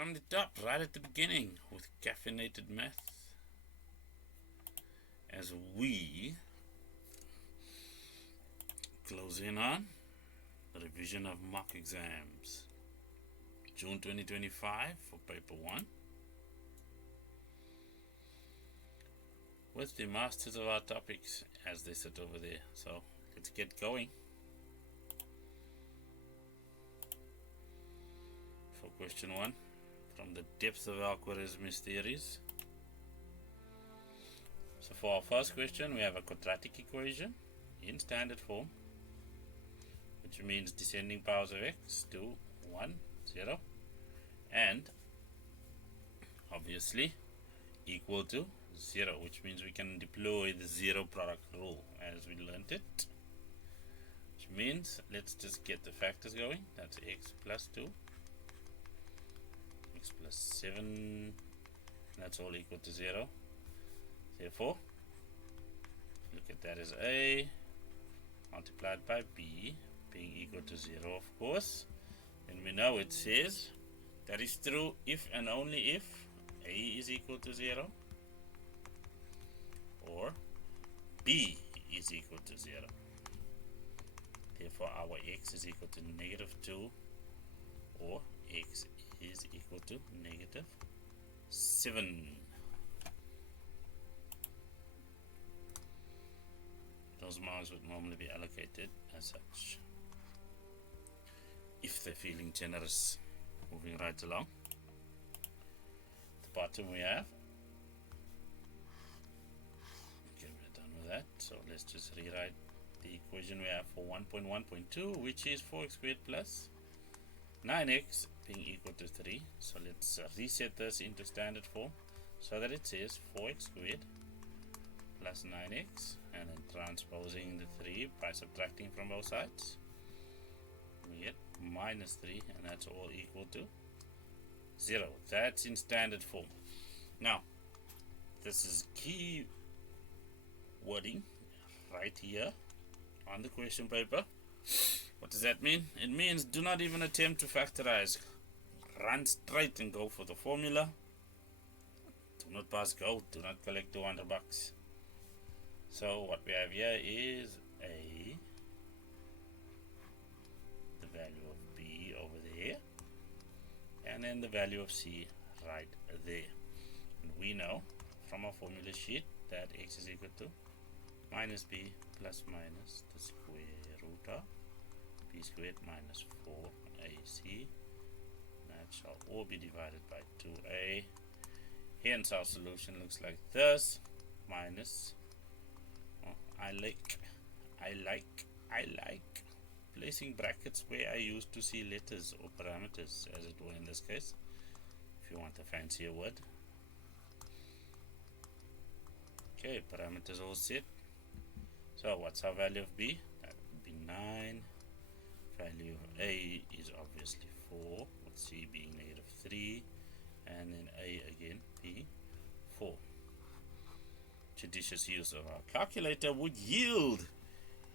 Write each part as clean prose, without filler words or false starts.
from the top, right at the beginning, with Caffeinated Math, as we close in on the revision of mock exams. June 2025 for paper 1. With the masters of our topics as they sit over there. So let's get going. For question 1, from the depth of algorithmic theories. So for our first question, we have a quadratic equation in standard form, which means descending powers of x to 1, 0, and obviously equal to 0, which means we can deploy the zero product rule as we learned it. Which means, let's just get the factors going. That's x plus 2, x plus 7, that's all equal to 0. Therefore, look at that as a multiplied by b being equal to 0, of course. And we know it says that is true if and only if a is equal to 0 or b is equal to 0. Therefore, our x is equal to negative 2 or x is equal to negative 7. Those marks would normally be allocated as such, if they're feeling generous. Moving right along. At the bottom we have, okay, we're done with that. So let's just rewrite the equation we have for 1.1.2, which is 4x squared plus 9x being equal to 3. So let's reset this into standard form so that it says 4x squared plus 9x, and then transposing the 3 by subtracting from both sides, we get minus 3, and that's all equal to 0. That's in standard form. Now, this is key wording right here on the question paper. What does that mean? It means do not even attempt to factorize. Run straight and go for the formula. Do not pass go. Do not collect $200. So what we have here is a, the value of b over there, and then the value of c right there. And we know from our formula sheet that x is equal to minus b plus minus the square root of b squared minus 4ac. That shall all be divided by 2a. Hence our solution looks like this, minus, I like placing brackets where I used to see letters or parameters, as it were in this case, if you want a fancier word. Okay, parameters all set. So what's our value of b? That would be 9. Value of a is obviously 4, with c being negative 3, and then a again be 4. Judicious use of our calculator would yield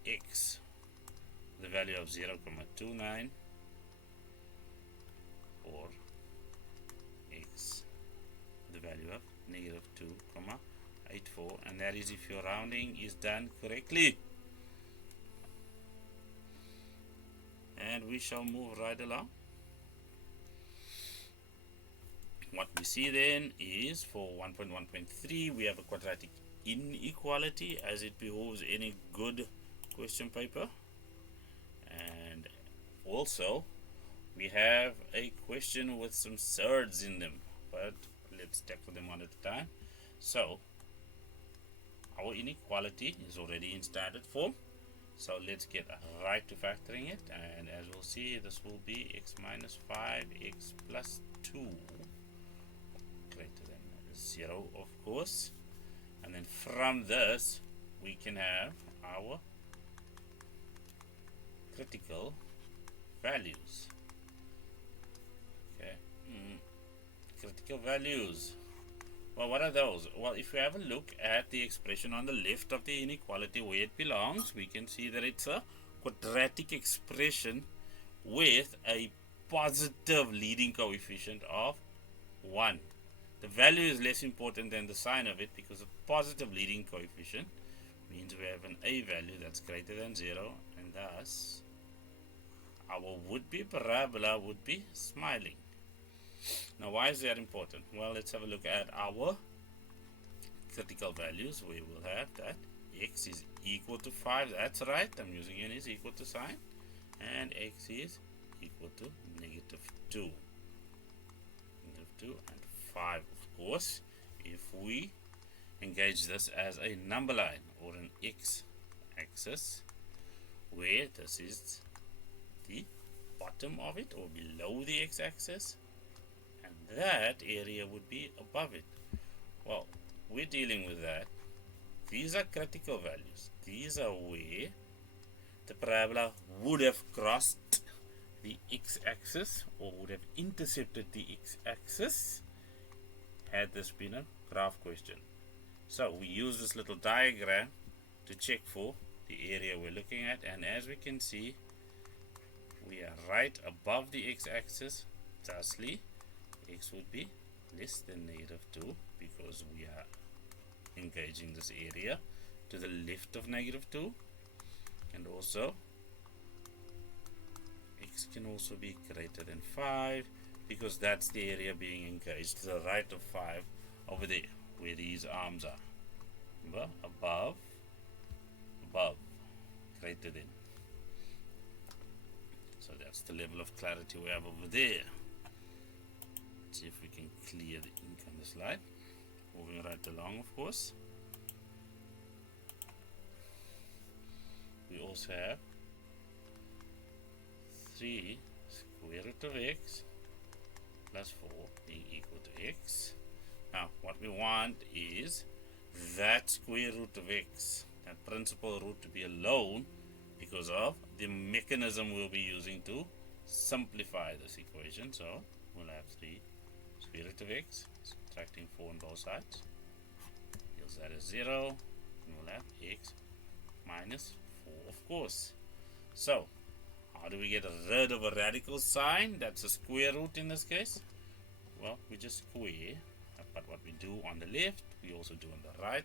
x, the value of 0.29, or x, the value of negative 2.84, and that is if your rounding is done correctly. And we shall move right along. What we see then is for 1.1.3 we have a quadratic inequality, as it behoves any good question paper. And also we have a question with some surds in them, but let's tackle them one at a time. So our inequality is already in standard form, so let's get right to factoring it, and as we'll see, this will be x minus 5x plus 2 greater than 0, of course. And then from this we can have our critical values. Okay, critical values. Well, what are those? Well, if we have a look at the expression on the left of the inequality where it belongs, we can see that it's a quadratic expression with a positive leading coefficient of 1. The value is less important than the sign of it because a positive leading coefficient means we have an a value that's greater than 0, and thus our would-be parabola would be smiling. Now, why is that important? Well, let's have a look at our critical values. We will have that x is equal to 5. That's right, I'm using an is equal to sign. And x is equal to negative 2. Negative 2 and 5, of course, if we engage this as a number line or an x-axis, where this is the bottom of it or below the x-axis, and that area would be above it. Well, we're dealing with that. These are critical values. These are where the parabola would have crossed the x-axis or would have intercepted the x-axis had this been a graph question. So we use this little diagram to check for the area we're looking at, and as we can see, we are right above the x-axis. Thusly, x would be less than negative 2 because we are engaging this area to the left of negative 2, and also x can also be greater than 5 because that's the area being engaged to the right of 5 over there where these arms are. Remember, above, greater than. So that's the level of clarity we have over there. Let's see if we can clear the ink on the slide. Moving right along, of course. We also have 3 square root of x plus 4 being equal to x. Now, what we want is that square root of x, that principal root, to be alone because of the mechanism we'll be using to simplify this equation. So we'll have 3 square root of x, subtracting 4 on both sides, yields that as 0, and we'll have x minus 4, of course. So how do we get rid of a radical sign? That's a square root in this case. Well, we just square, but what we do on the left, we also do on the right.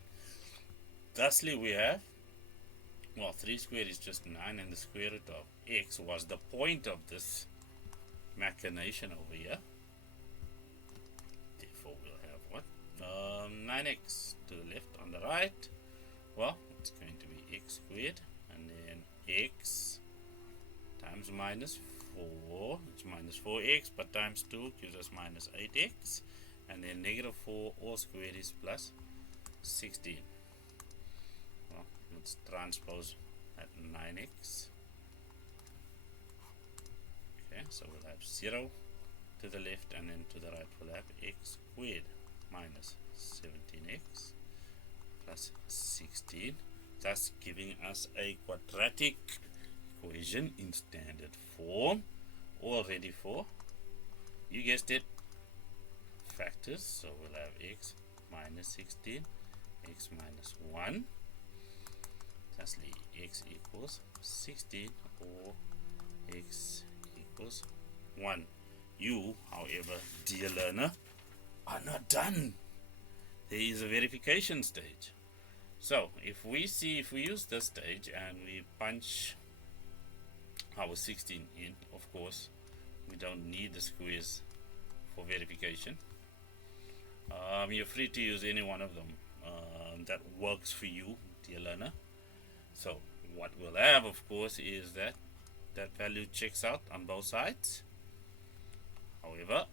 Thusly, we have, well, 3 squared is just 9, and the square root of x was the point of this machination over here. Therefore, we'll have what? 9x to the left. On the right, well, it's going to be x squared, and then x times minus 4, it's minus 4x, but times 2 gives us minus 8x, and then negative 4 all squared is plus 16. Well, let's transpose at 9x. Okay, so we'll have 0 to the left, and then to the right we'll have x squared minus 17x plus 16, thus giving us a quadratic equation in standard form, all ready for, you guessed it, factors. So we'll have x minus 16, x minus 1, thusly x equals 16 or x equals 1. You, however, dear learner, are not done. There is a verification stage. So if we use this stage and we punch our 16 in, of course, we don't need the squares for verification. You're free to use any one of them that works for you, dear learner. So what we'll have, of course, is that value checks out on both sides. However,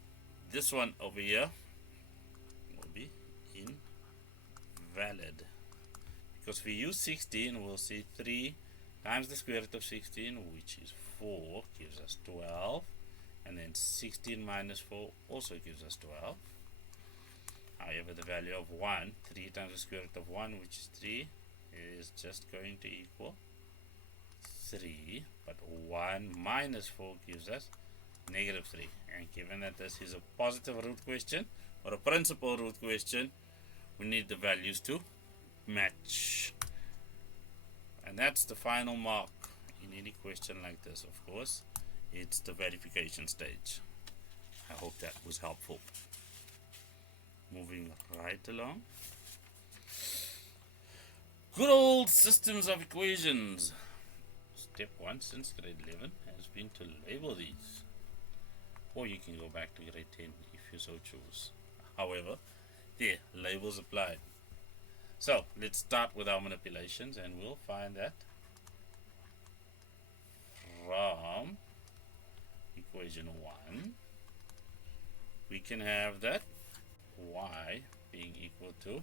this one over here will be invalid, because if we use 16, we'll see 3 times the square root of 16, which is 4, gives us 12, and then 16 minus 4 also gives us 12. However, the value of 1, 3 times the square root of 1, which is 3, is just going to equal 3, but 1 minus 4 gives us negative 3. And given that this is a positive root question or a principal root question, we need the values to match. And that's the final mark in any question like this, of course. It's the verification stage. I hope that was helpful. moving right along. Good old systems of equations. Step 1 since grade 11 has been to label these. Or you can go back to grade 10 if you so choose. However, there, labels applied. So, let's start with our manipulations and we'll find that from equation 1, we can have that y being equal to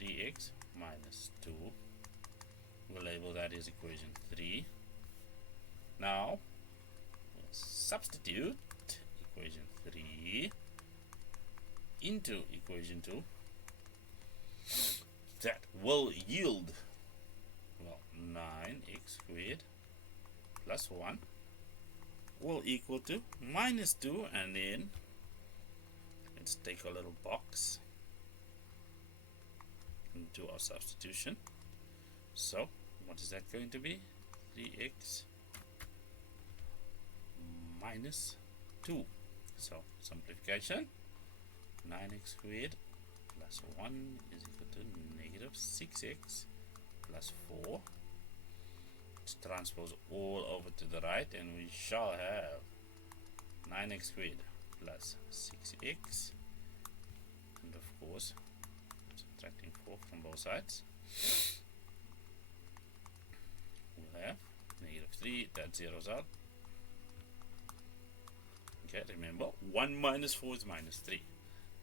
3x minus 2. We'll label that as equation 3. Now, we'll substitute equation 3 into equation 2. That will yield, well, 9x squared plus 1 will equal to minus 2, and then let's take a little box and do our substitution. So what is that going to be? 3x minus 2. So simplification, 9x squared plus 1 is equal to negative 6x plus 4. Let's transpose all over to the right and we shall have 9x squared plus 6x, and of course subtracting 4 from both sides, we'll have negative 3, that zeroes out. Okay, remember 1 minus 4 is minus 3.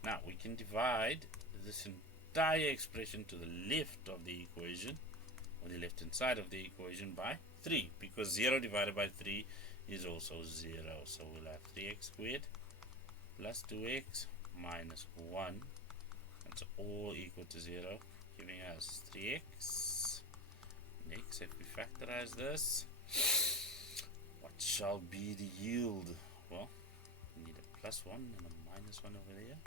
Now we can divide this entire expression to the left of the equation, or the left hand side of the equation, by 3, because 0 divided by 3 is also 0. So we'll have 3x squared plus 2x minus 1. That's all equal to 0, giving us 3x. Next, if we factorize this, what shall be the yield? Well, we need a plus 1 and a minus 1 over there.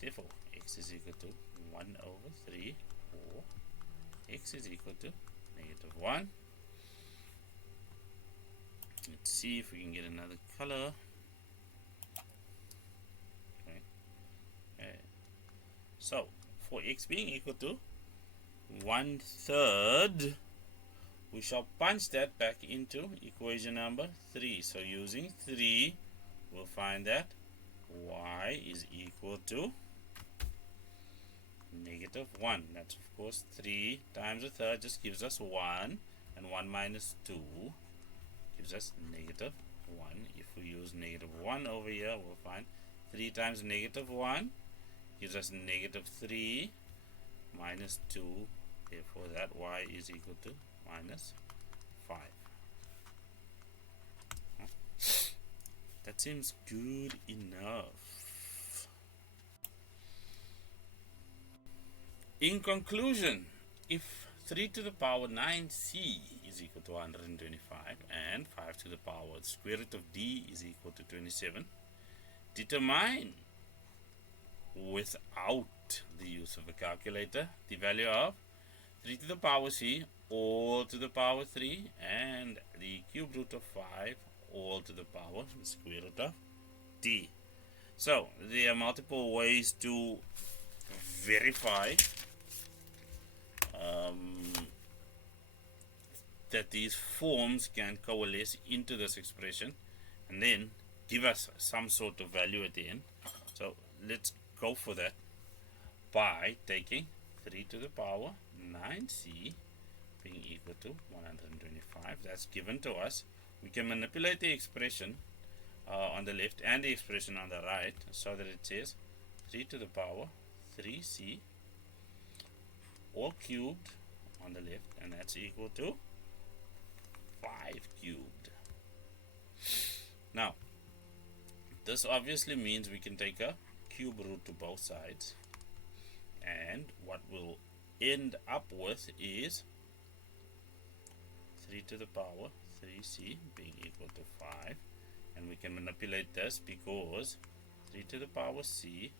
Therefore, x is equal to 1 over 3, or x is equal to negative 1. Let's see if we can get another color. Okay. So, for x being equal to 1/3, we shall punch that back into equation number 3. So using 3, we'll find that y is equal to negative 1. That's of course 3 times a third just gives us 1, and 1 minus 2 gives us negative 1. If we use negative 1 over here, we'll find 3 times negative 1 gives us negative 3 minus 2. Therefore that y is equal to minus 5. That seems good enough. In conclusion, if 3 to the power 9c is equal to 125 and 5 to the power square root of d is equal to 27, determine without the use of a calculator the value of 3 to the power c all to the power 3 and the cube root of 5 all to the power the square root of d. So there are multiple ways to verify that these forms can coalesce into this expression and then give us some sort of value at the end. So let's go for that by taking 3 to the power 9c being equal to 125. That's given to us. We can manipulate the expression on the left and the expression on the right so that it says 3 to the power 3c all cubed on the left, and that's equal to 5 cubed. Now this obviously means we can take a cube root to both sides, and what we'll end up with is 3 to the power 3c being equal to 5, and we can manipulate this because 3 to the power c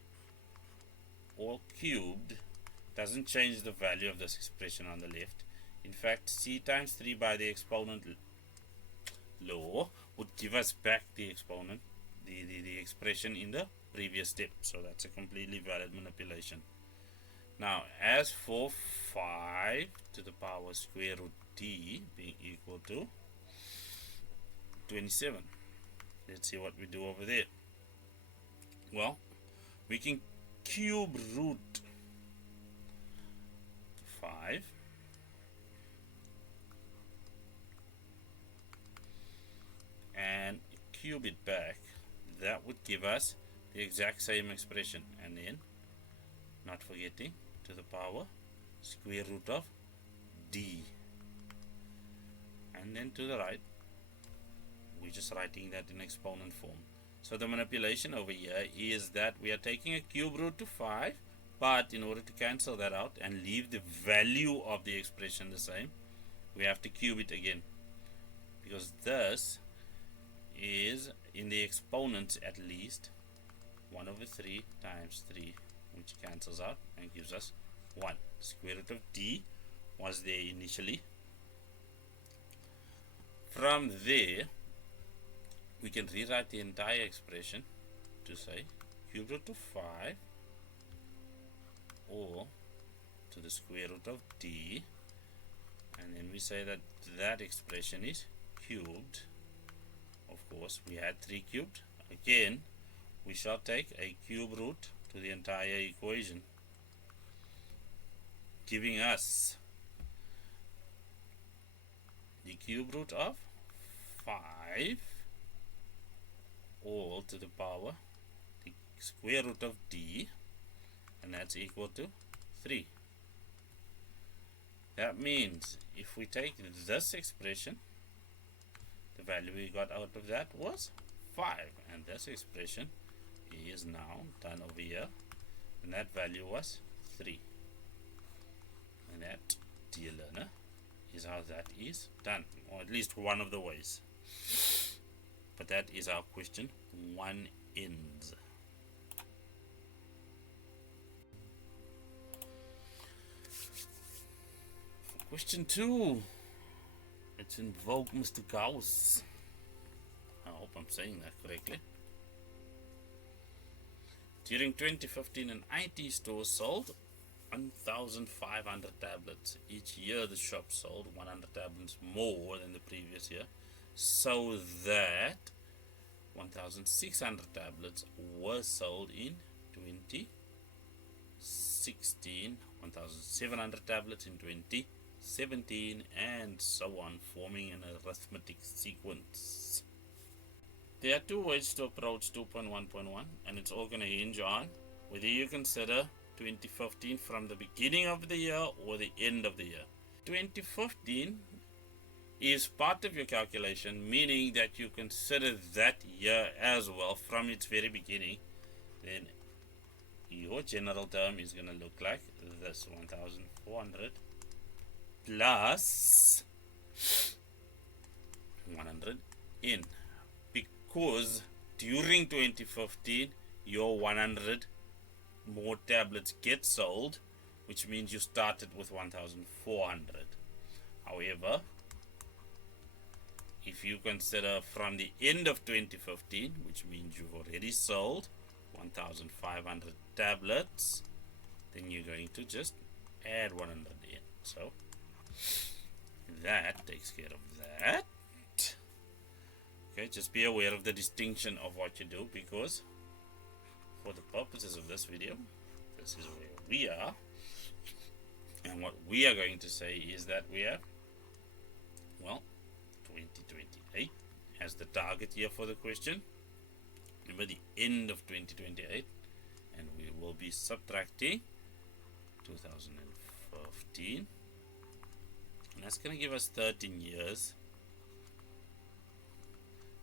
all cubed doesn't change the value of this expression on the left. In fact, c times 3 by the exponent law would give us back the exponent, the expression in the previous step. So that's a completely valid manipulation. Now, as for 5 to the power square root d being equal to 27, let's see what we do over there. Well, we can cube root 5 and cube it back. That would give us the exact same expression, and then not forgetting to the power square root of d, and then to the right we're just writing that in exponent form. So the manipulation over here is that we are taking a cube root to 5, but in order to cancel that out and leave the value of the expression the same, we have to cube it again, because this is in the exponents at least 1 over 3 times 3, which cancels out and gives us 1. Square root of d was there initially. From there we can rewrite the entire expression to say cube root of 5 or to the square root of d, and then we say that that expression is cubed. Of course, we had 3 cubed. Again, we shall take a cube root to the entire equation, giving us the cube root of 5 all to the power the square root of d, and that's equal to 3. That means if we take this expression, the value we got out of that was 5, and this expression is now done over here, and that value was 3. And that, dear learner, is how that is done, or at least one of the ways. But that is our question 1 ends. Question 2. Let's invoke Mr. Gauss. I hope I'm saying that correctly. During 2015, an IT store sold 1,500 tablets. Each year the shop sold 100 tablets more than the previous year, so that 1,600 tablets were sold in 2016, 1,700 tablets in 2017, and so on, forming an arithmetic sequence. There are 2 ways to approach 2.1.1, and it's all going to hinge on whether you consider 2015 from the beginning of the year or the end of the year. 2015 is part of your calculation, meaning that you consider that year as well from its very beginning. Then your general term is going to look like this: 1,400 plus 100 in, because during 2015 your 100 more tablets get sold, which means you started with 1,400. However, if you consider from the end of 2015, which means you've already sold 1,500 tablets, then you're going to just add 100 in. So that takes care of that. Okay, just be aware of the distinction of what you do, because for the purposes of this video, this is where we are, and what we are going to say is that we have, well, 2028 as the target year for the question. Remember, the end of 2028, and we will be subtracting 2015, and that's going to give us 13 years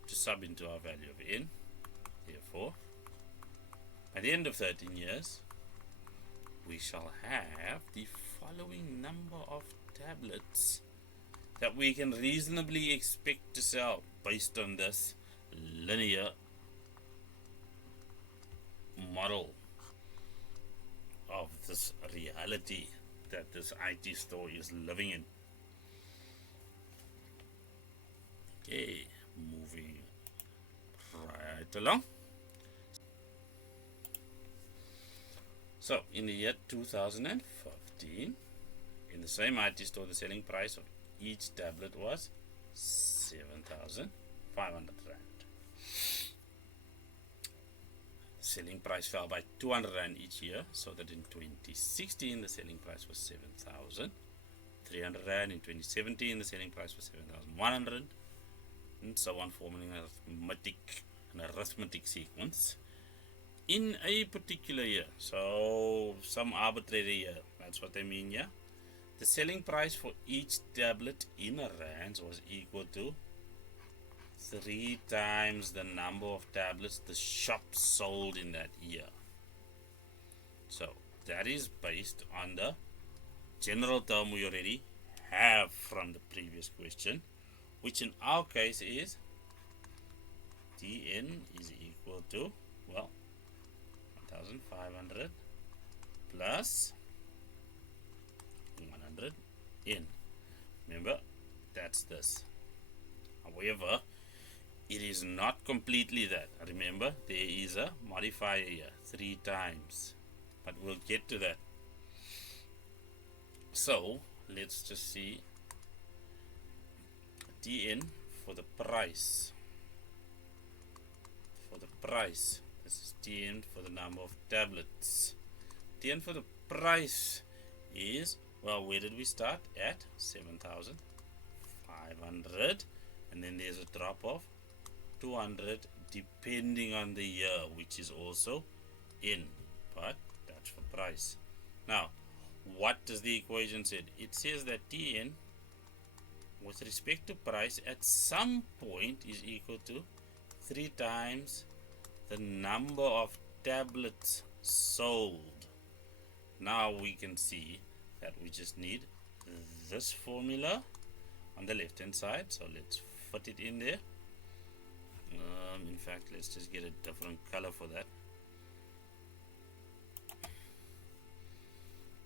to sub into our value of n. Therefore, by the end of 13 years, we shall have the following number of tablets that we can reasonably expect to sell based on this linear model of this reality that this IT store is living in. Okay, moving right along. So in the year 2015, in the same IT store, the selling price of each tablet was 7,500 rand. Selling price fell by 200 rand each year, so that in 2016 the selling price was 7,300 rand. In 2017 the selling price was 7,100, and so on, forming an arithmetic sequence in a particular year. So some arbitrary year, that's what they mean. Yeah, the selling price for each tablet in rands was equal to 3 times the number of tablets the shop sold in that year. So that is based on the general term we already have from the previous question, which in our case is Dn is equal to, well, 1,500 plus 100 in. Remember, that's this. However, it is not completely that. Remember, there is a modifier here, 3 times. But we'll get to that. So, let's just see Dn for the price. For the price, this is Dn for the number of tablets. Dn for the price is, well, where did we start? At 7,500. And then there's a drop of 200 depending on the year, which is also in, but that's for price. Now, what does the equation say? It says that Tn with respect to price at some point is equal to 3 times the number of tablets sold. Now we can see that we just need this formula on the left hand side, so let's put it in there. In fact, let's just get a different color for that.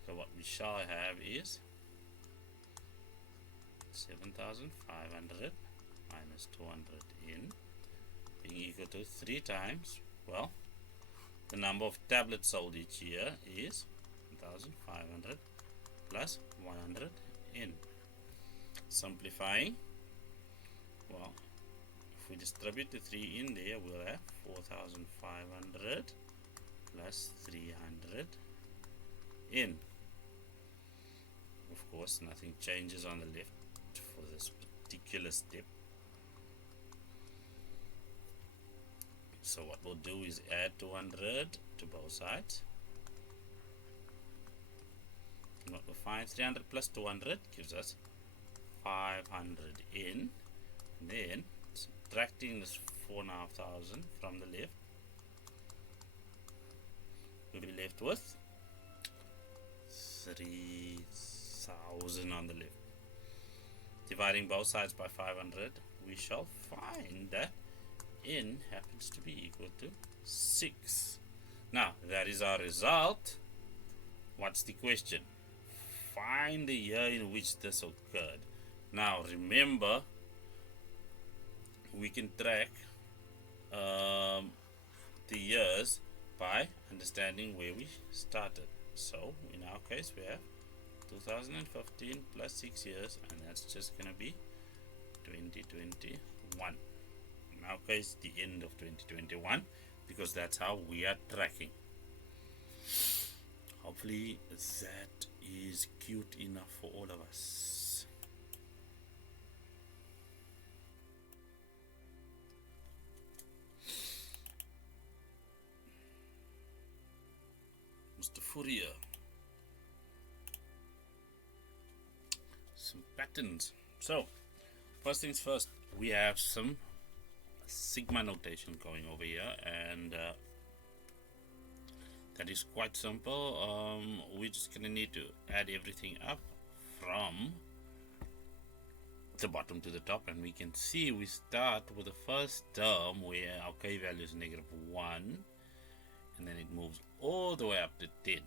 So what we shall have is 7,500 minus 200 in being equal to 3 times, well, the number of tablets sold each year is 1,500 plus 100 in. Simplifying, well, if we distribute the 3 in there, we'll have 4,500 plus 300 in. Of course, nothing changes on the left for this particular step. So what we'll do is add 200 to both sides. And what we'll find, 300 plus 200 gives us 500 in. And then subtracting this 4,500 from the left, we'll be left with 3,000 on the left. Dividing both sides by 500, we shall find that n happens to be equal to 6. Now, that is our result. What's the question? Find the year in which this occurred. Now, remember, we can track the years by understanding where we started. So, in our case, we have 2015 plus 6 years, and that's just going to be 2021. In our case, the end of 2021, because that's how we are tracking. Hopefully that is cute enough for all of us. Mr. Fourier. Some patterns. So, first things first, we have some sigma notation going over here, and that is quite simple. We're just gonna need to add everything up from the bottom to the top, and we can see we start with the first term where our k value is -1, and then it moves all the way up to 10.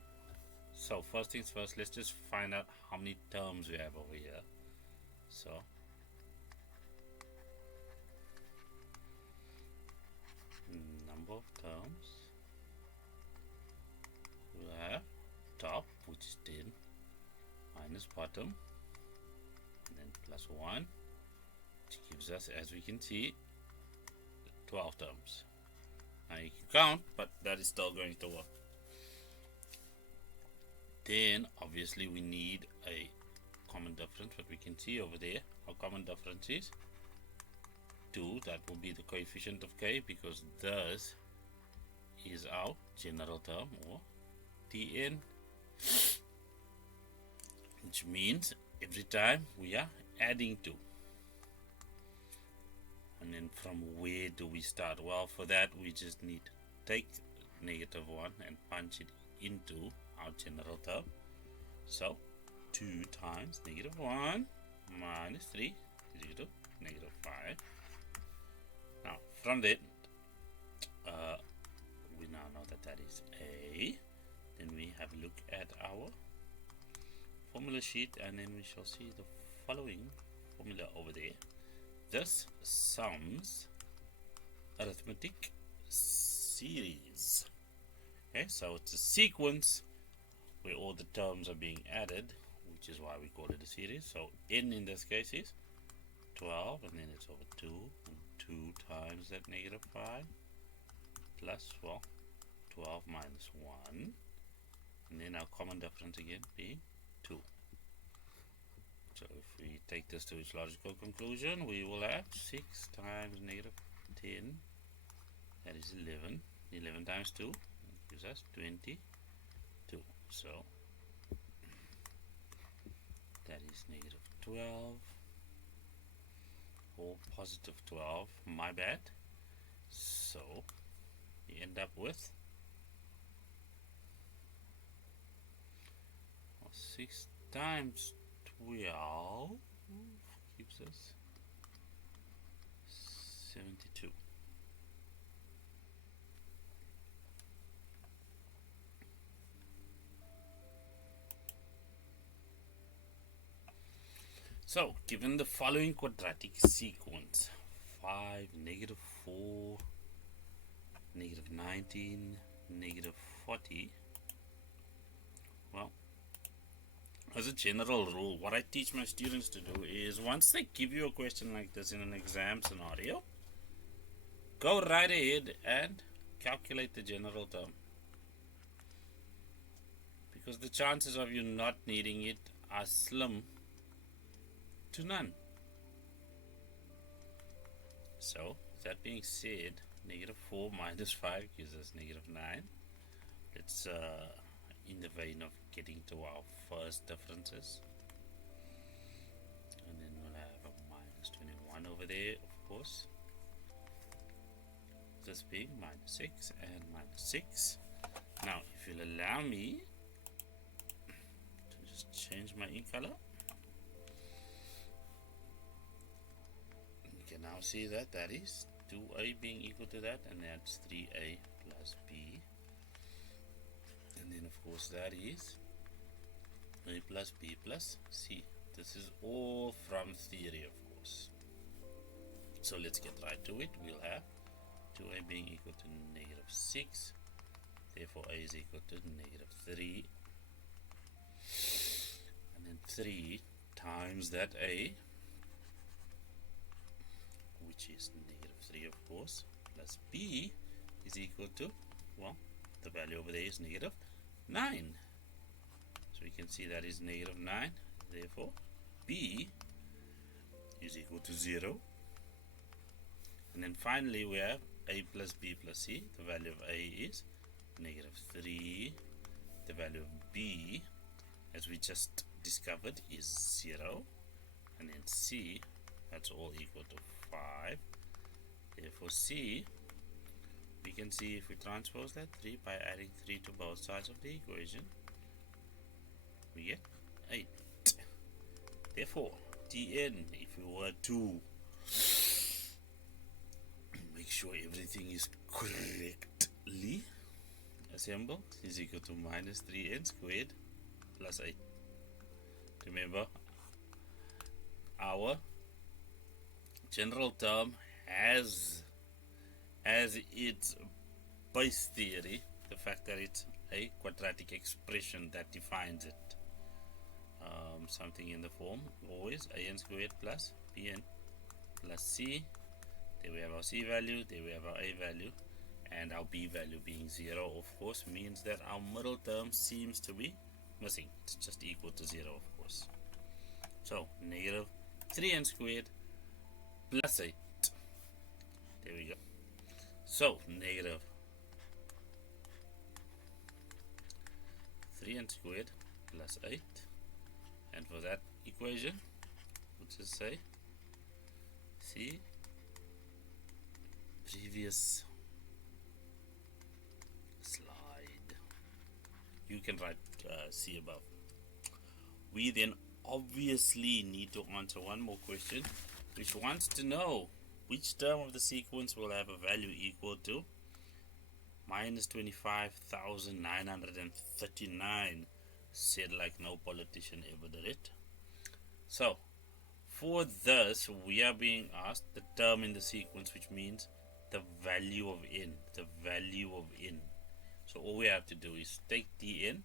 So first things first, let's just find out how many terms we have over here. So number of terms, we'll have top, which is 10, minus bottom, and then plus 1, which gives us, as we can see, 12 terms. Now you can count, but that is still going to work. Then obviously we need a common difference, but we can see over there our common difference is 2. That will be the coefficient of k, because this is our general term, or Tn, which means every time we are adding 2. And then from where do we start? Well, for that we just need to take negative 1 and punch it into our general term. So 2 times negative 1 minus 3 is equal to negative 5. Now from that we now know that that is A. Then we have a look at our formula sheet, and then we shall see the following formula over there. This sums arithmetic series. Okay, so it's a sequence where all the terms are being added, which is why we call it a series. So n in this case is 12, and then it's over 2, and 2 times that negative 5 plus, well, 12 minus 1, and then our common difference again being 2. So if we take this to its logical conclusion, we will have 6 times negative 10, that is 11. 11 times 2 gives us 22. So that is negative 12, or positive 12, my bad. So you end up with 6 times 12 gives us 72. So, given the following quadratic sequence, 5, negative 4, negative 19, negative 40, well, as a general rule, what I teach my students to do is, once they give you a question like this in an exam scenario, go right ahead and calculate the general term, because the chances of you not needing it are slim to none. So, that being said, negative 4 minus 5 gives us negative 9. Let's in the vein of getting to our first differences, and then we'll have a minus 21 over there, of course, this being minus 6 and minus 6. Now if you'll allow me to just change my ink color, you can now see that that is 2a being equal to that, and that's 3a plus b. And then of course that is a plus b plus c. This is all from theory, of course. So let's get right to it. We'll have 2a being equal to negative 6. Therefore a is equal to negative 3. And then 3 times that a, which is negative 3 of course, plus b is equal to, well, the value over there is negative 9. So we can see that is negative 9. Therefore b is equal to 0. And then finally we have a plus b plus c. The value of a is negative 3. The value of b, as we just discovered, is 0. And then c, that's all equal to 5. Therefore c, we can see if we transpose that 3 by adding 3 to both sides of the equation, we get 8. Therefore Tn, if we were to make sure everything is correctly assembled, is equal to minus 3n squared plus 8. Remember, our general term has as its base theory the fact that it's a quadratic expression that defines it. Something in the form always an squared plus bn plus c. There we have our c value, there we have our a value, and our b value being 0, of course, means that our middle term seems to be missing. It's just equal to 0, of course. So negative 3n squared plus 8. There we go. So negative 3n squared plus 8. And for that equation, we'll just say, see previous slide. You can write C above. We then obviously need to answer one more question, which wants to know which term of the sequence will have a value equal to minus 25,939. Said like no politician ever did it. So for this, we are being asked the term in the sequence, which means the value of n. The value of n. So all we have to do is take dn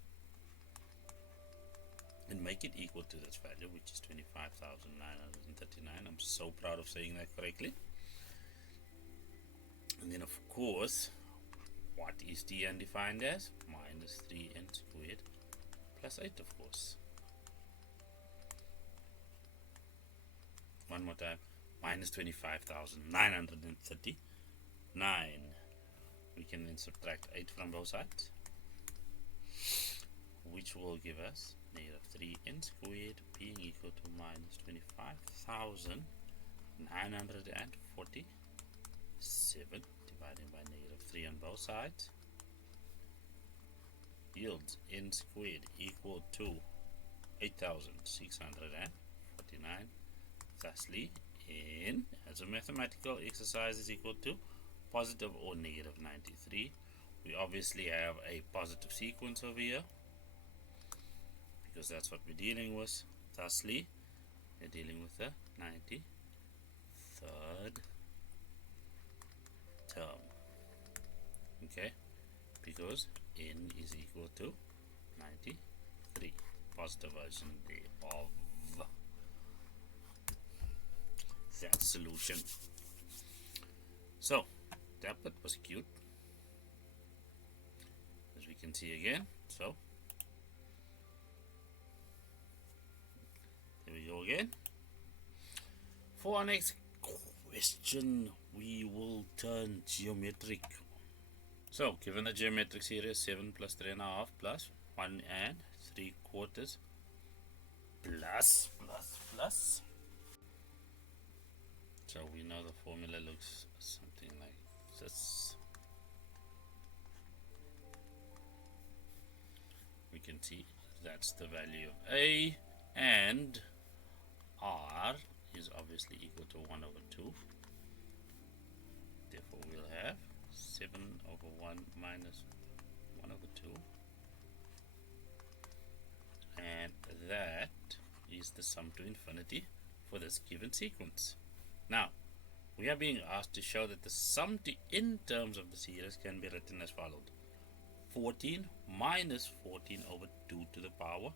and make it equal to this value, which is 25,939. I'm so proud of saying that correctly. And then of course, what is dn defined as? Minus 3n squared plus 8, of course. One more time. Minus 25,939. We can then subtract 8 from both sides, which will give us negative 3n squared being equal to minus 25,947 divided by negative 3 on both sides yields n squared equal to 8,649. Thusly, n as a mathematical exercise is equal to positive or negative 93. We obviously have a positive sequence over here because that's what we're dealing with. Thusly, we're dealing with the 93rd term. Okay, because n is equal to 93. Positive version thereof. That solution. So that bit was cute, as we can see again. So there we go again. For our next question, we will turn geometric. So given the geometric series 7 plus 3.5 plus 1 3/4 plus. So we know the formula looks something like this. We can see that's the value of A, and R is obviously equal to 1 over 2. Therefore we'll have 7 over 1 minus 1 over 2. And that is the sum to infinity for this given sequence. Now, we are being asked to show that the sum to n terms of the series can be written as follows. 14 minus 14 over 2 to the power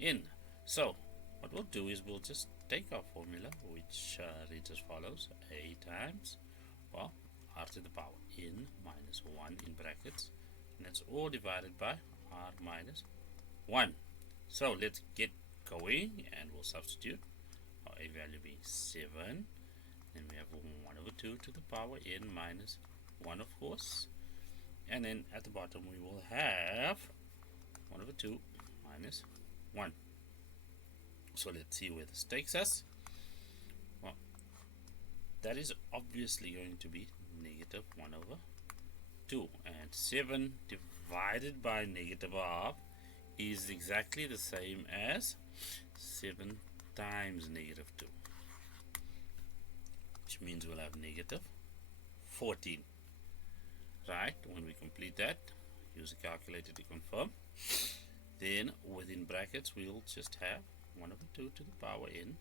n. So, what we'll do is we'll just take our formula, which reads as follows. A times, well, r to the power n minus 1 in brackets. And that's all divided by r minus 1. So, let's get going and we'll substitute our a value being 7. Then we have 1 over 2 to the power n minus 1, of course. And then at the bottom we will have 1 over 2 minus 1. So let's see where this takes us. Well, that is obviously going to be negative 1 over 2. And 7 divided by negative half is exactly the same as 7 times negative 2. Which means we'll have negative 14. Right, when we complete that, use a calculator to confirm. Then within brackets we'll just have 1 over 2 to the power n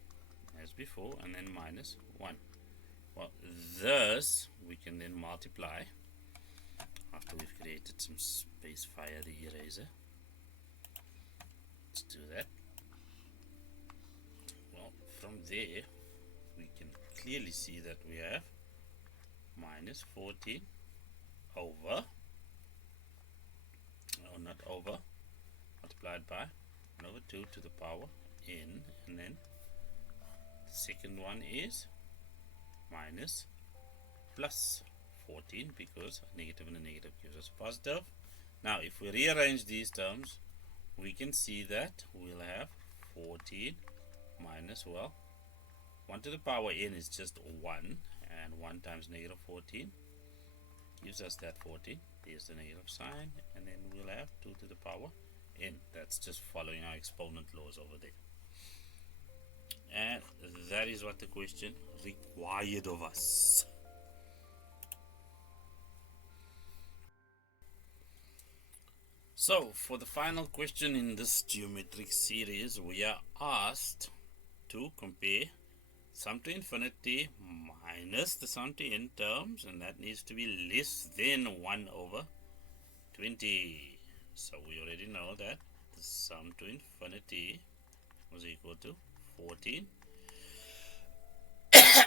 as before, and then minus 1. Well, this we can then multiply after we've created some space fiery eraser. Let's do that. Well, from there we can clearly see that we have minus 14 over, no, not over, multiplied by 1 over 2 to the power n, and then the second one is minus plus 14, because a negative and a negative gives us positive. Now if we rearrange these terms, we can see that we'll have 14 minus, well, 1 to the power n is just 1, and 1 times negative 14 gives us that 14. There's the negative sign, and then we'll have 2 to the power n. That's just following our exponent laws over there. And that is what the question required of us. So for the final question in this geometric series, we are asked to compare sum to infinity minus the sum to n terms, and that needs to be less than 1 over 20. So we already know that the sum to infinity was equal to 14,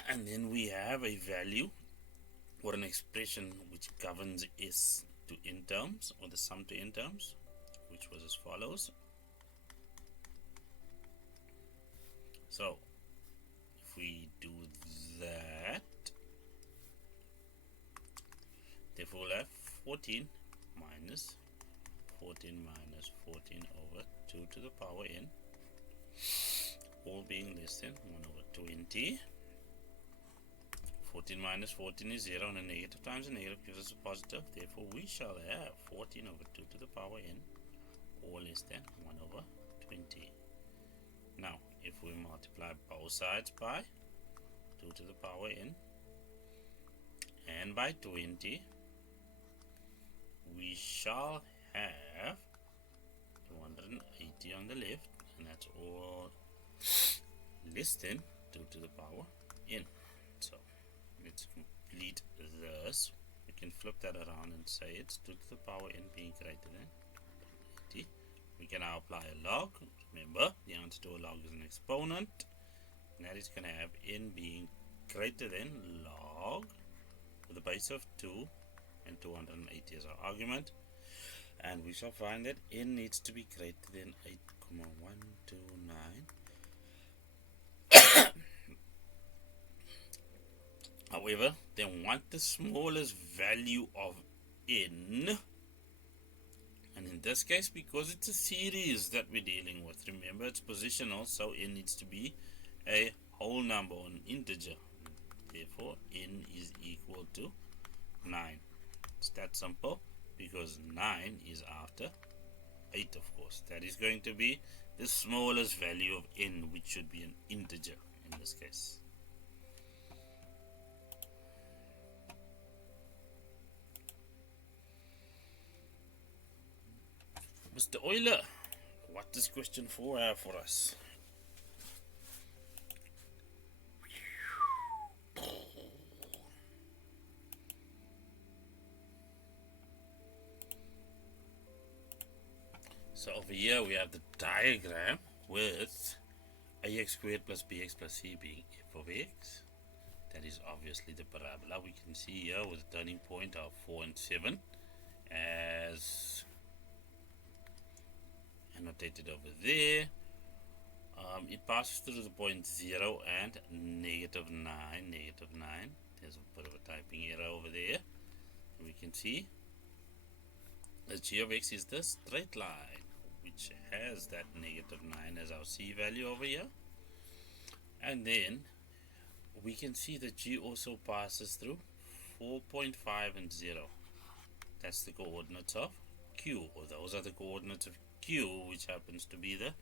and then we have a value or an expression which governs s to n terms, or the sum to n terms, which was as follows. So if we do that, therefore we'll have 14 minus 14 over 2 to the power n, all being less than 1 over 20. 14 minus 14 is 0, and a negative times a negative gives us a positive. Therefore we shall have 14 over 2 to the power n, or less than 1 over 20. Now if we multiply both sides by 2 to the power n and by 20, we shall have 280 on the left, and that's all less than 2 to the power n. So let's complete this. We can flip that around and say it's 2 to the power n being greater than 80. We can now apply a log. Remember, the answer to a log is an exponent, and that is going to have n being greater than log with a base of 2 and 280 as our argument, and we shall find that n needs to be greater than 8,129. However, they want the smallest value of n, and in this case, because it's a series that we're dealing with, remember it's positional, so n needs to be a whole number, or an integer. Therefore n is equal to 9. It's that simple, because 9 is after 8, of course. That is going to be the smallest value of n, which should be an integer in this case. Mr. Euler, what does question 4 have for us? So over here we have the diagram with ax squared plus bx plus c being f of x. That is obviously the parabola. We can see here with a turning point of 4 and 7 as annotated over there. It passes through the point 0 and negative 9. There's a bit of a typing error over there. We can see the g of x is the straight line, which has that negative 9 as our c value over here. And then we can see that g also passes through 4.5 and 0. That's the coordinates of q, or those are the coordinates of q, which happens to be the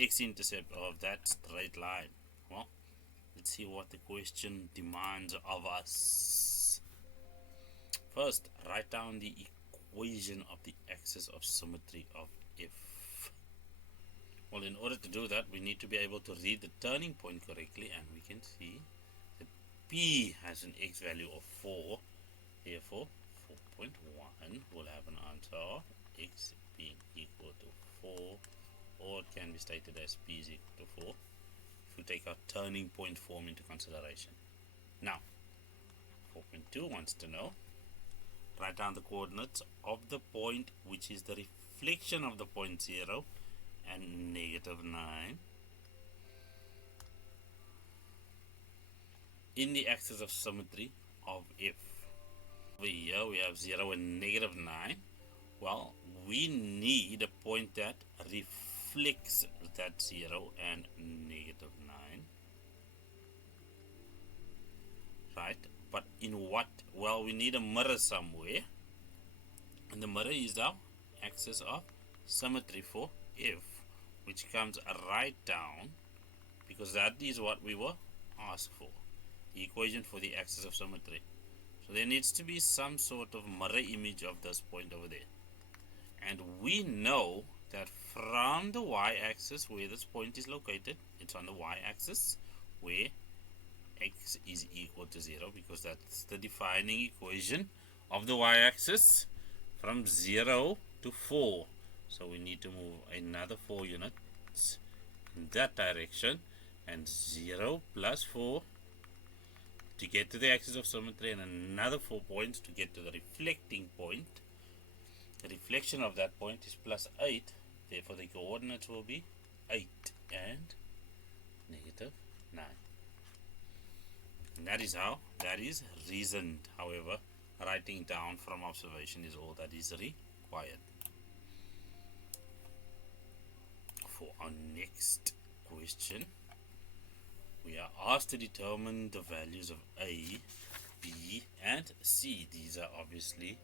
x-intercept of that straight line. Well, let's see what the question demands of us. First, write down the equation of the axis of symmetry of f. Well, in order to do that, we need to be able to read the turning point correctly, and we can see that P has an x value of 4. Therefore, 4.1, we'll have an answer of x being equal to 4, or it can be stated as p is equal to 4 if we take our turning point form into consideration. Now, 4.2 wants to know, write down the coordinates of the point which is the reflection of the point 0 and negative 9 in the axis of symmetry of f. Over here we have 0 and negative 9. Well, we need a point that reflects that 0 and negative 9. Right? But in what? Well, we need a mirror somewhere. And the mirror is our axis of symmetry for f, which comes right down, because that is what we were asked for, the equation for the axis of symmetry. So there needs to be some sort of mirror image of this point over there. And we know that from the y-axis where this point is located, it's on the y-axis where x is equal to 0, because that's the defining equation of the y-axis, from 0 to 4. So we need to move another 4 units in that direction, and 0 plus 4 to get to the axis of symmetry, and another 4 points to get to the reflecting point. The reflection of that point is plus 8, therefore the coordinates will be 8 and negative 9. And that is how that is reasoned. However, writing down from observation is all that is required. For our next question, we are asked to determine the values of a, b, and c. These are obviously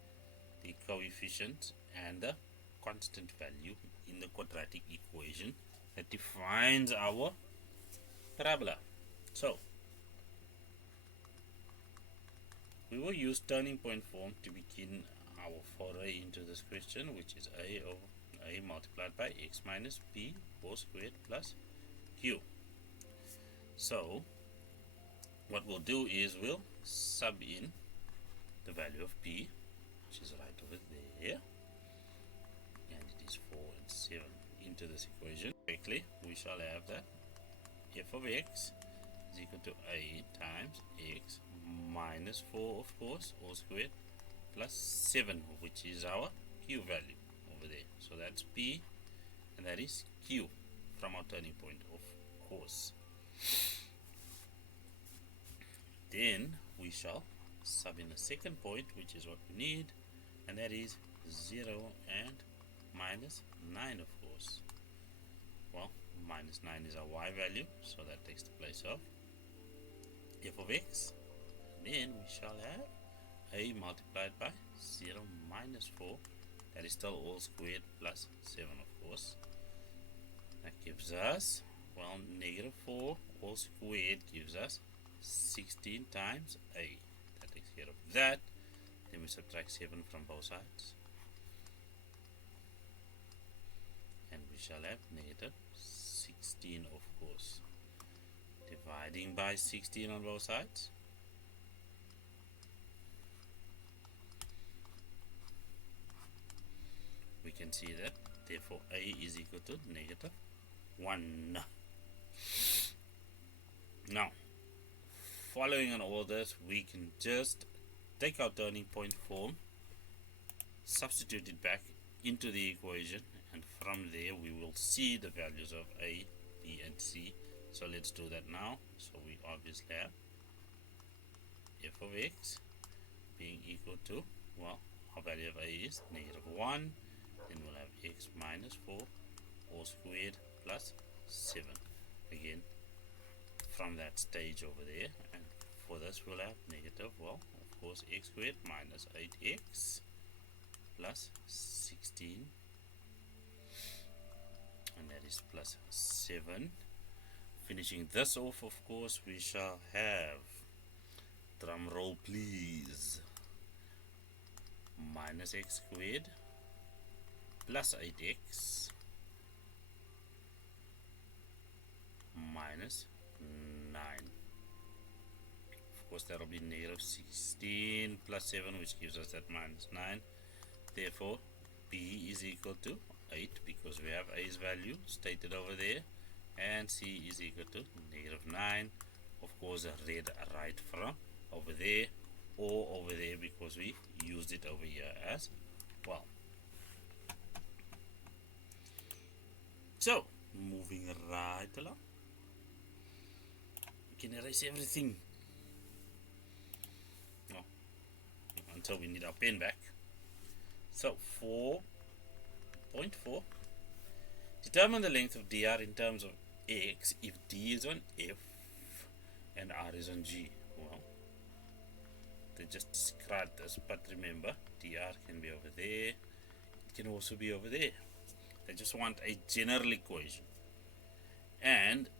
the coefficient and the constant value in the quadratic equation that defines our parabola. So, we will use turning point form to begin our foray into this question, which is a over a multiplied by x minus b whole squared plus q. So, what we'll do is we'll sub in the value of b, which is right over there, and it is 4 and 7 into this equation. Correctly, we shall have that f of x is equal to a times x minus 4, of course, all squared, plus 7, which is our q value over there. So that's p, and that is q from our turning point, of course. Then we shall sub in a second point, which is what we need, and that is 0 and minus 9, of course. Well, minus 9 is our y value, so that takes the place of f of x. Then we shall have a multiplied by 0 minus 4, that is still all squared, plus 7, of course. That gives us, well, negative 4 all squared gives us 16 times a. That takes care of that. Then we subtract 7 from both sides, and we shall have negative 16, of course. Dividing by 16 on both sides, we can see that therefore a is equal to negative 1. Now, following on all this, we can just take our turning point form, substitute it back into the equation, and from there we will see the values of a, b, and c. So let's do that now. So we obviously have f of x being equal to, well, our value of a is negative 1. Then we'll have x minus 4 all squared plus 7. Again, from that stage over there, and for this we'll have negative, well, of course, x squared minus 8x plus 16, and that is plus 7. Finishing this off, of course, we shall have, drum roll please, minus x squared plus 8x minus 9. Of course that will be negative 16 plus 7, which gives us that minus 9. Therefore B is equal to 8 because we have A's value stated over there, and C is equal to negative 9. Of course, I read right from over there or over there because we used it over here as well. So, moving right along. You can erase everything. No, until we need our pen back. So, 4.4. Determine the length of dr in terms of x if d is on f and r is on g. Well, they just described this, but remember, dr can be over there, it can also be over there. They just want a general equation. And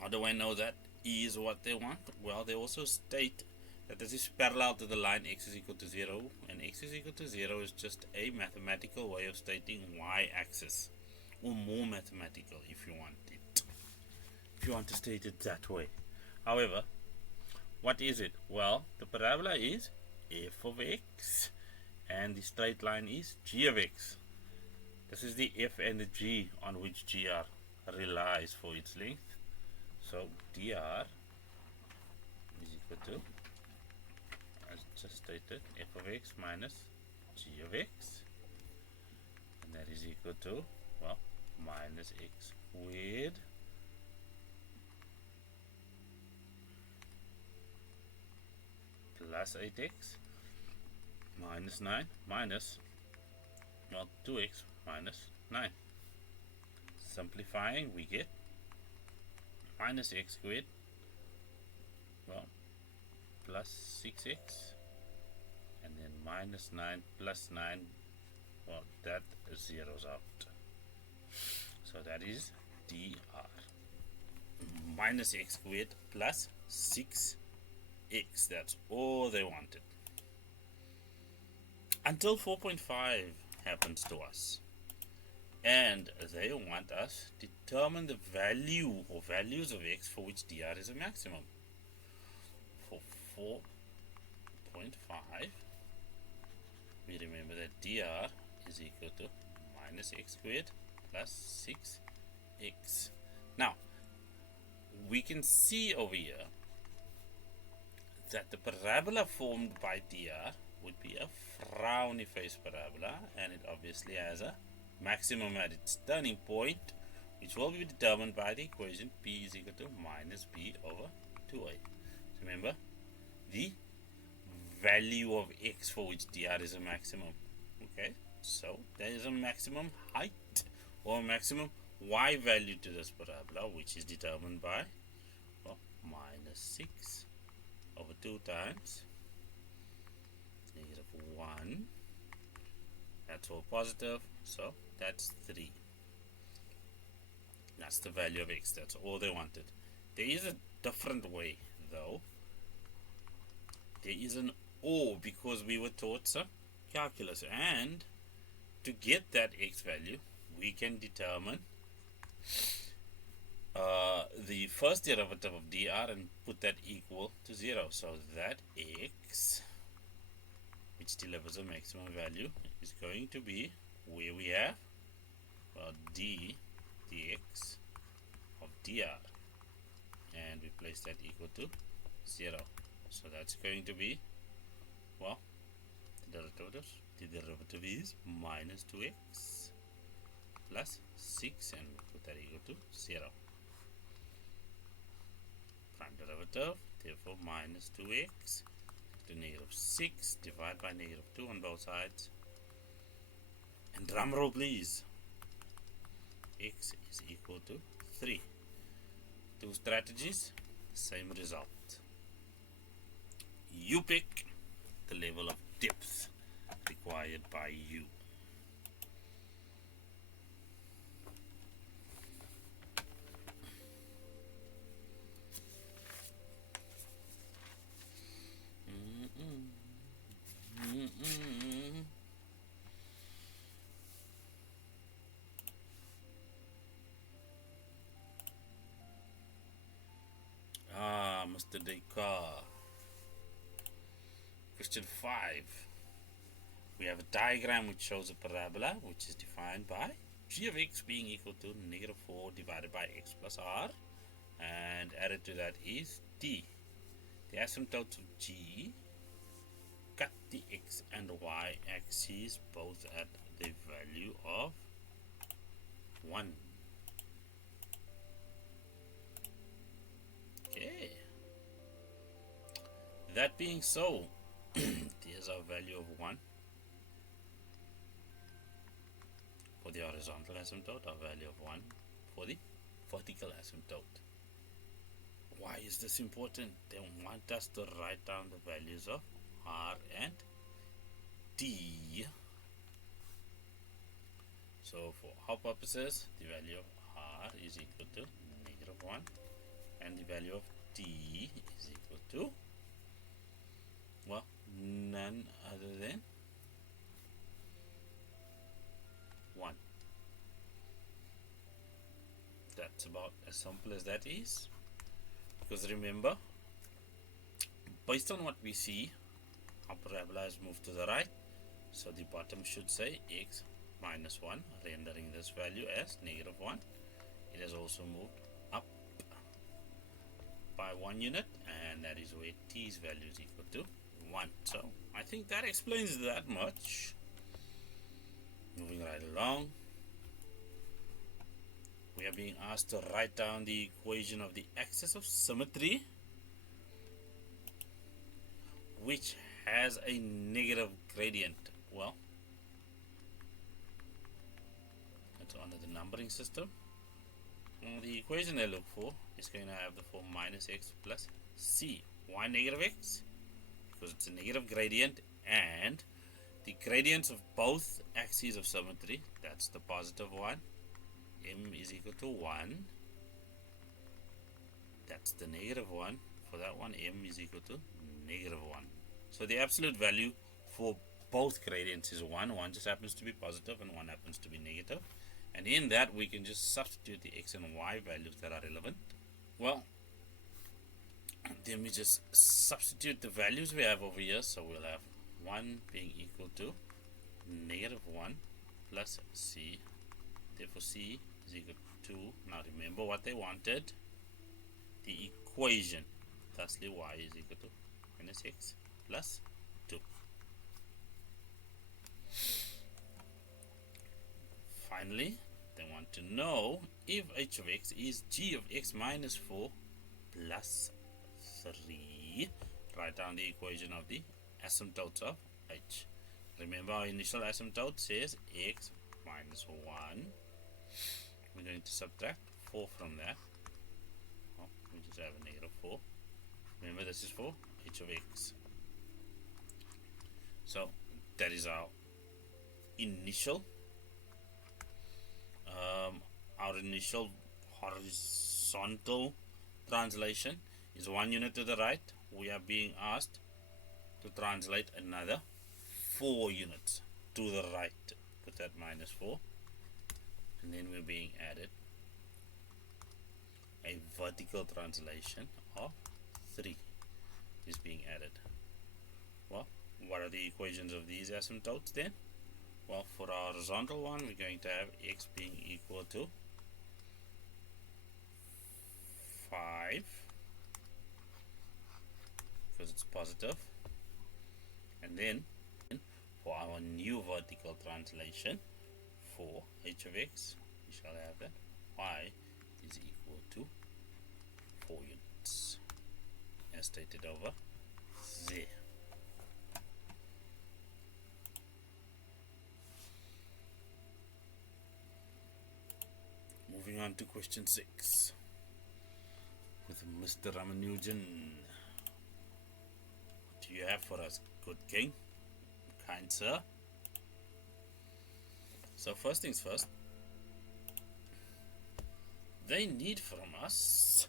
how do I know that E is what they want? Well, they also state that this is parallel to the line x is equal to 0, and x is equal to 0 is just a mathematical way of stating y-axis, or more mathematical if you want it, if you want to state it that way. However, what is it? Well, the parabola is f of x and the straight line is g of x. This is the f and the g on which gr relies for its length. So dr is equal to, as just stated, f of x minus g of x, and that is equal to, well, minus x squared plus 8x minus 9 minus, well, 2x minus 9. Simplifying, we get minus x squared, well, plus 6x, and then minus 9 plus 9, well, that zeroes out. So that is dr. Minus x squared plus 6x. That's all they wanted. Until 4.5 happens to us. And they want us to determine the value or values of x for which dr is a maximum. For 4.5, we remember that dr is equal to minus x squared plus 6x. Now, we can see over here that the parabola formed by dr would be a frowny face parabola, and it obviously has a maximum at its turning point, which will be determined by the equation p is equal to minus b over 2a. So remember, the value of x for which dr is a maximum. Okay, so there is a maximum height or a maximum y value to this parabola, which is determined by, well, minus 6 over 2 times negative 1. That's all positive, so that's 3. That's the value of x. That's all they wanted. There is a different way, though. There is an or, because we were taught some calculus, and to get that x value, we can determine the first derivative of dr and put that equal to 0. So that x, which delivers a maximum value, is going to be where we have dx of dr, and we place that equal to 0. So that's going to be, well, the derivative is minus 2x plus 6, and we put that equal to 0. Prime derivative, therefore minus 2x to negative 6, divide by negative 2 on both sides, and drum roll please, x is equal to 3. Two strategies, same result. You pick the level of depth required by you. Mr. Descartes. Question 5. We have a diagram which shows a parabola which is defined by g of x being equal to negative 4 divided by x plus r, and added to that is d. The asymptotes of g cut the x and y axes both at the value of 1. Okay. That being so, there's our value of 1 for the horizontal asymptote, our value of 1 for the vertical asymptote. Why is this important? They want us to write down the values of r and d. So for our purposes, the value of r is equal to negative 1 and the value of d is equal to, well, none other than 1. That's about as simple as that is. Because remember, based on what we see, our parabola has moved to the right, so the bottom should say x minus 1, rendering this value as negative 1. It has also moved up by 1 unit, and that is where t's value is equal to 1. So I think that explains that much. Moving right along, we are being asked to write down the equation of the axis of symmetry, which has a negative gradient. Well, that's under the numbering system. The equation I look for is going to have the form minus x plus c. Why negative x? Because it's a negative gradient, and the gradients of both axes of symmetry, that's the positive one, m is equal to 1. That's the negative one. For that one, m is equal to negative 1. So the absolute value for both gradients is 1. One just happens to be positive and one happens to be negative. And in that, we can just substitute the x and y values that are relevant. Well, then we just substitute the values we have over here. So we'll have 1 being equal to negative 1 plus c. Therefore, c is equal to 2. Now remember what they wanted. The equation. Thusly, y is equal to minus x plus 2. Finally, they want to know if h of x is g of x minus 4 plus 3. Write down the equation of the asymptotes of h. Remember, our initial asymptote says x minus 1. We're going to subtract 4 from that. Oh, we just have a negative 4. Remember, this is for h of x. So that is our initial horizontal translation is 1 unit to the right. We are being asked to translate another 4 units to the right. Put that minus 4, and then we're being added a vertical translation of 3 is being added. Well, what are the equations of these asymptotes then? Well, for our horizontal one, we're going to have x being equal to 5 because it's positive, and then for our new vertical translation for h of x, we shall have that y is equal to 4 units as stated over there. Moving on to question 6 with Mr. Ramanujan. What do you have for us, good king? Kind sir? So first things first, they need from us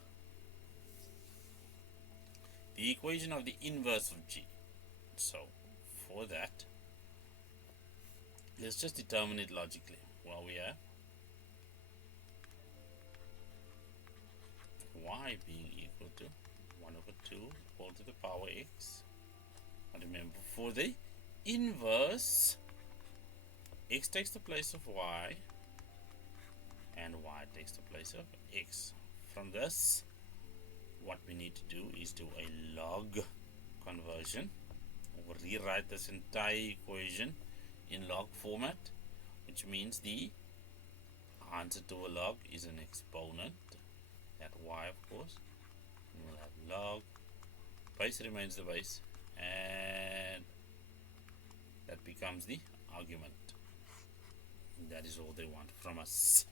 the equation of the inverse of g. So for that, let's just determine it logically. Well, we have y being equal to 1 over 2 all to the power x And remember, for the inverse, x takes the place of y and y takes the place of x. From this, what we need to do is do a log conversion, or rewrite this entire equation in log format, which means the answer to a log is an exponent, that y of course, and we'll have log, base remains the base, and that becomes the argument. And that is all they want from us.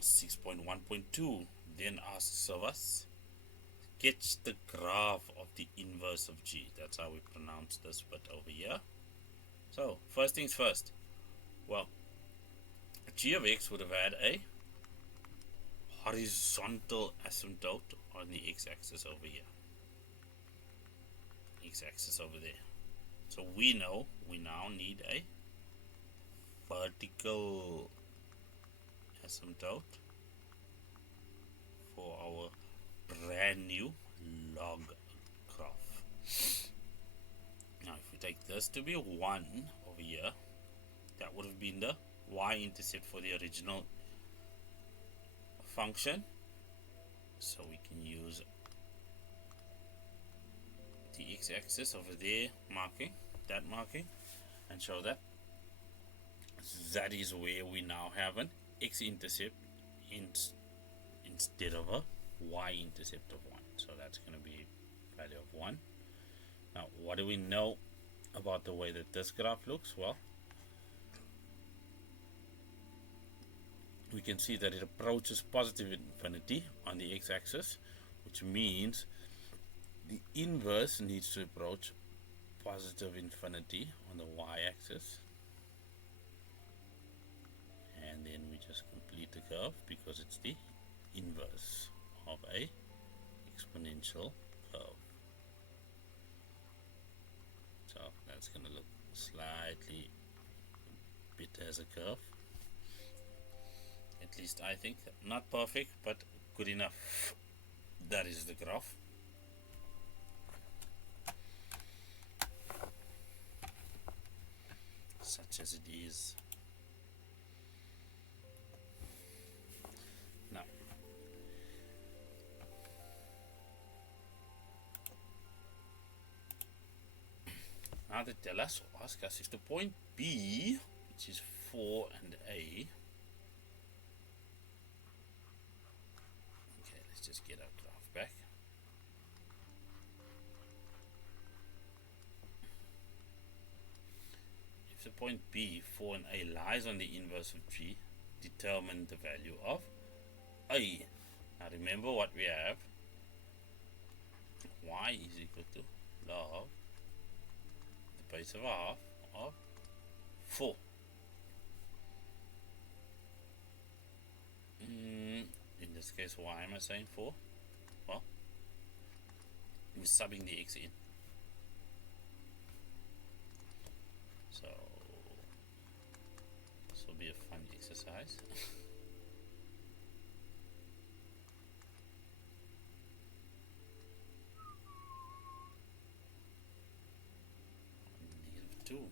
6.1.2 then asks of us, sketch the graph of the inverse of g. That's how we pronounce this bit over here. So first things first, well, g of x would have had a horizontal asymptote on the x-axis over here, x-axis over there. So we now need a vertical asymptote for our brand new log graph. Now if we take this to be 1 over here, that would have been the y-intercept for the original function. So we can use the x-axis over there, marking, and show that that is where we now have an x-intercept instead of a y-intercept of 1. So that's going to be a value of 1. Now what do we know about the way that this graph looks? Well, we can see that it approaches positive infinity on the x-axis, which means the inverse needs to approach positive infinity on the y-axis, and then we just complete the curve because it's the inverse of a exponential curve. So that's going to look slightly bit as a curve, at least I think. Not perfect, but good enough. That is the graph. Such as it is. Now they tell us, or ask us, if the point B, which is 4 and A, okay, let's just get our graph back. If the point B, 4 and A lies on the inverse of G, determine the value of A. Now remember what we have, y is equal to log the base of a half of 4. In this case, why am I saying 4? Well, we're subbing the x in. So this will be a fun exercise. -2.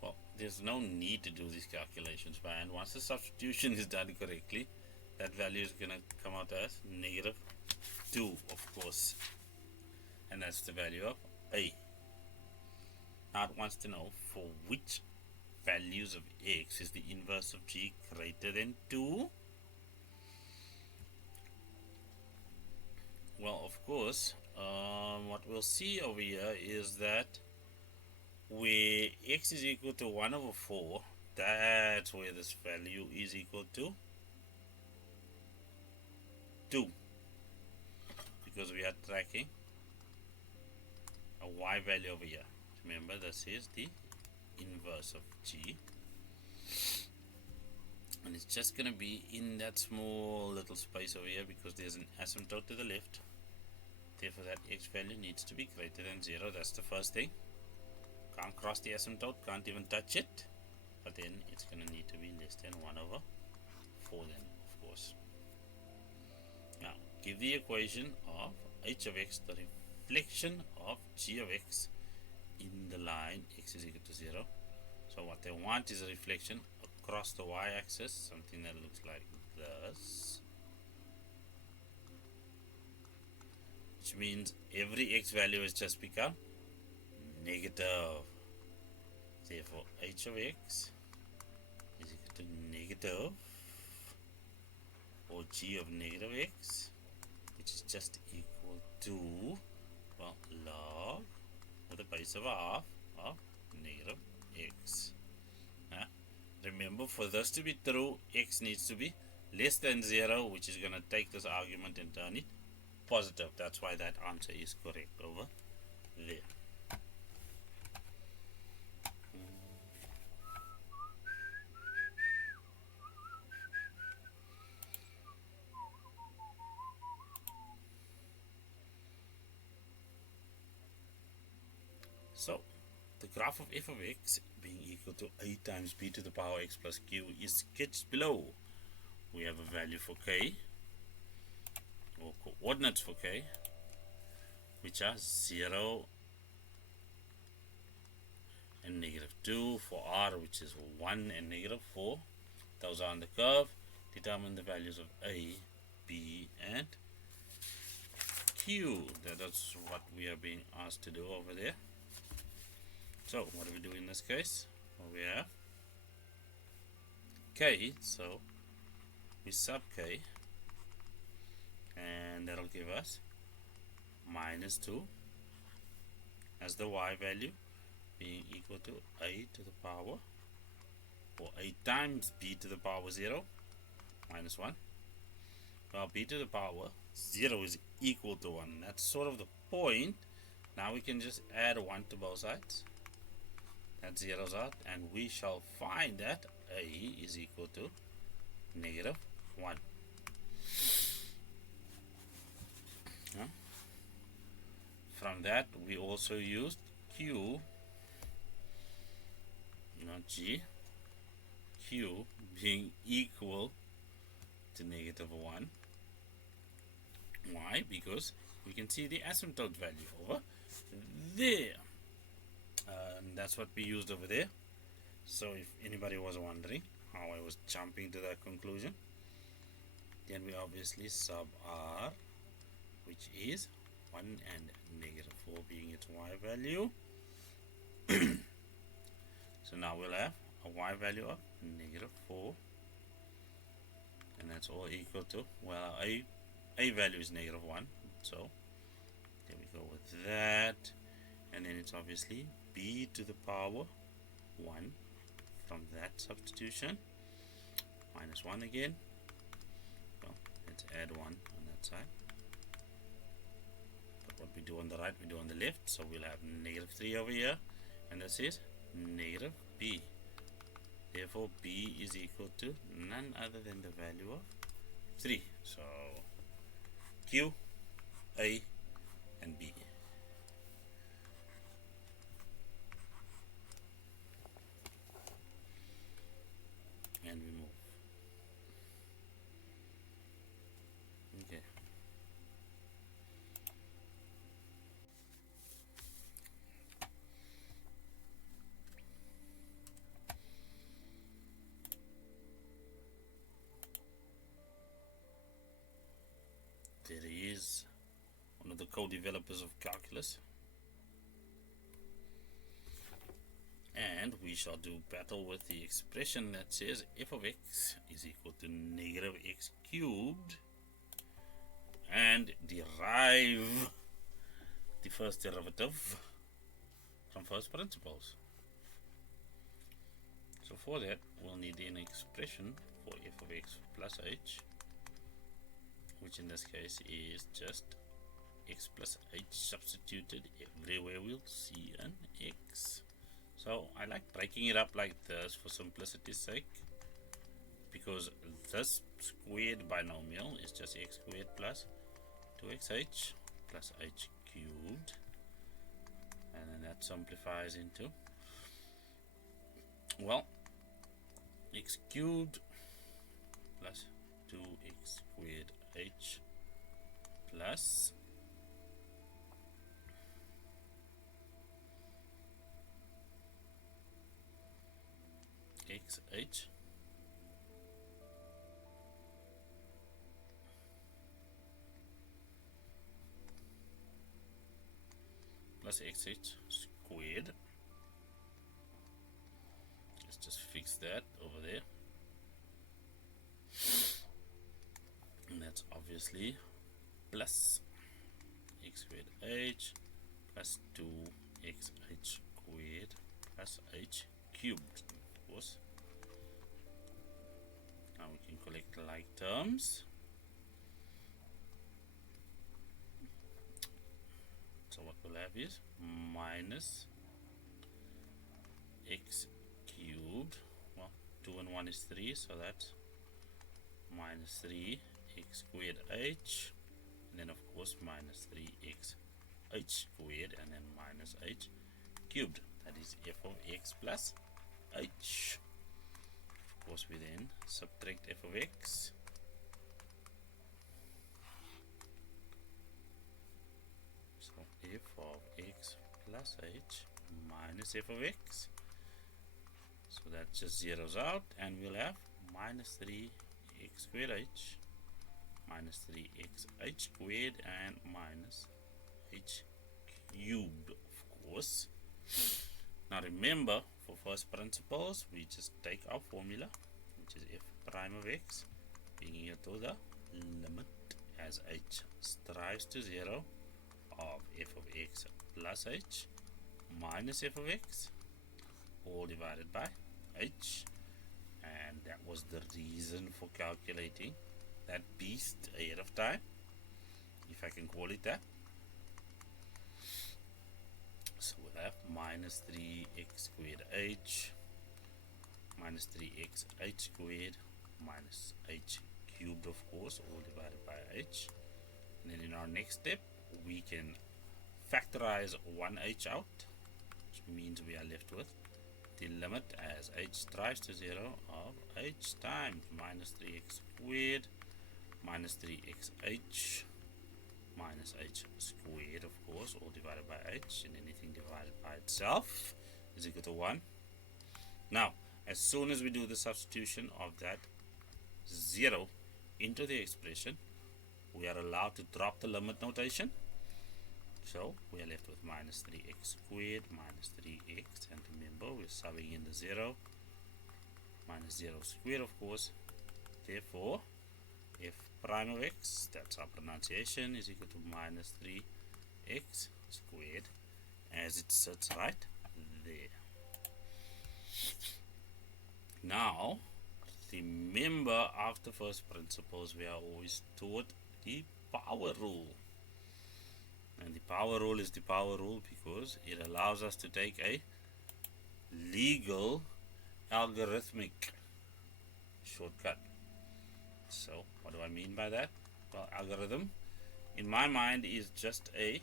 Well, there's no need to do these calculations by hand. Once the substitution is done correctly, that value is going to come out as -2, of course, and that's the value of A. Now it wants to know for which values of x is the inverse of g greater than 2. Well, of course, what we'll see over here is that where x is equal to 1 over 4, that's where this value is equal to 2, because we are tracking a y value over here. Remember, this is the inverse of g, and it's just going to be in that small little space over here because there's an asymptote to the left Therefore that x value needs to be greater than 0. That's the first thing. Can't cross the asymptote, can't even touch it. But then it's going to need to be less than 1 over 4 then, of course. Now, give the equation of h of x the reflection of g of x in the line x is equal to 0. So what they want is a reflection across the y-axis, something that looks like this. Which means every x value has just become negative. Therefore, h of x is equal to negative, or g of negative x, which is just equal to, well, log with a base of half of negative x. Remember, for this to be true, x needs to be less than 0, which is going to take this argument and turn it positive. That's why that answer is correct over there. So, the graph of f of x being equal to a times b to the power x plus q is sketched below. We have a value for k, or coordinates for k, which are 0 and negative 2, for r, which is 1 and negative 4. Those are on the curve. Determine the values of a, b, and q. That's what we are being asked to do over there. So what do we do in this case? Well, we have k, so we sub k, and that'll give us minus 2 as the y value, being equal to a to the power, or a times b to the power 0 minus 1. Well, b to the power 0 is equal to 1. That's sort of the point. Now we can just add 1 to both sides. That zeroes out, and we shall find that a is equal to negative 1. From that, we also used q, not g, q being equal to negative 1. Why? Because we can see the asymptote value over there. That's what we used over there. So if anybody was wondering how I was jumping to that conclusion, then we obviously sub r, which is 1 and negative 4 being its y value. So now we'll have a y value of negative 4, and that's all equal to, well, a value is negative 1, so there we go with that. And then it's obviously b to the power 1 from that substitution, minus 1 again. Well, let's add 1 on that side. But what we do on the right, we do on the left. So we'll have negative 3 over here, and this is negative b. Therefore, b is equal to none other than the value of 3. So q, a, and b. And we move. Okay. There is one of the co-developers of calculus, and we shall do battle with the expression that says f of x is equal to negative x cubed, and derive the first derivative from first principles. So for that, we'll need an expression for f of x plus h, which in this case is just x plus h substituted everywhere. We'll see an x. So I like breaking it up like this for simplicity's sake, because this squared binomial is just x squared plus 2xh plus h cubed, and then that simplifies into, well, x cubed plus 2x squared h plus xh plus xh squared. Let's just fix that over there. And that's obviously plus x squared h plus 2xh squared plus h cubed, of course. Now we can collect like terms. So what we'll have is minus x cubed, well, 2 and 1 is 3, so that's minus 3x squared h, and then of course minus 3x h squared, and then minus h cubed. That is f of x plus h. Of course we then subtract f of x. So f of x plus h minus f of x. So that just zeroes out, and we'll have minus 3x squared h minus 3x h squared and minus h cubed, of course. Now remember, for first principles, we just take our formula, which is f prime of x being equal to the limit as h strives to 0 of f of x plus h minus f of x, all divided by h. And that was the reason for calculating that beast ahead of time, if I can call it that. So we'll have minus 3x squared h minus 3x h squared minus h cubed, of course, all divided by h. And then in our next step, we can factorize 1h out, which means we are left with the limit as h strives to 0 of h times minus 3x squared minus 3xh minus h squared, of course, all divided by h, and anything divided by itself is equal to 1. Now, as soon as we do the substitution of that 0 into the expression, we are allowed to drop the limit notation. So we are left with minus 3x squared minus 3x, and remember we're subbing in the 0, minus 0 squared, of course. Therefore f prime of x, that's our pronunciation, is equal to minus 3x squared as it sits right there. Now remember, after first principles we are always taught the power rule. And the power rule is the power rule because it allows us to take a legal algorithmic shortcut. So what do I mean by that? Well, algorithm in my mind is just a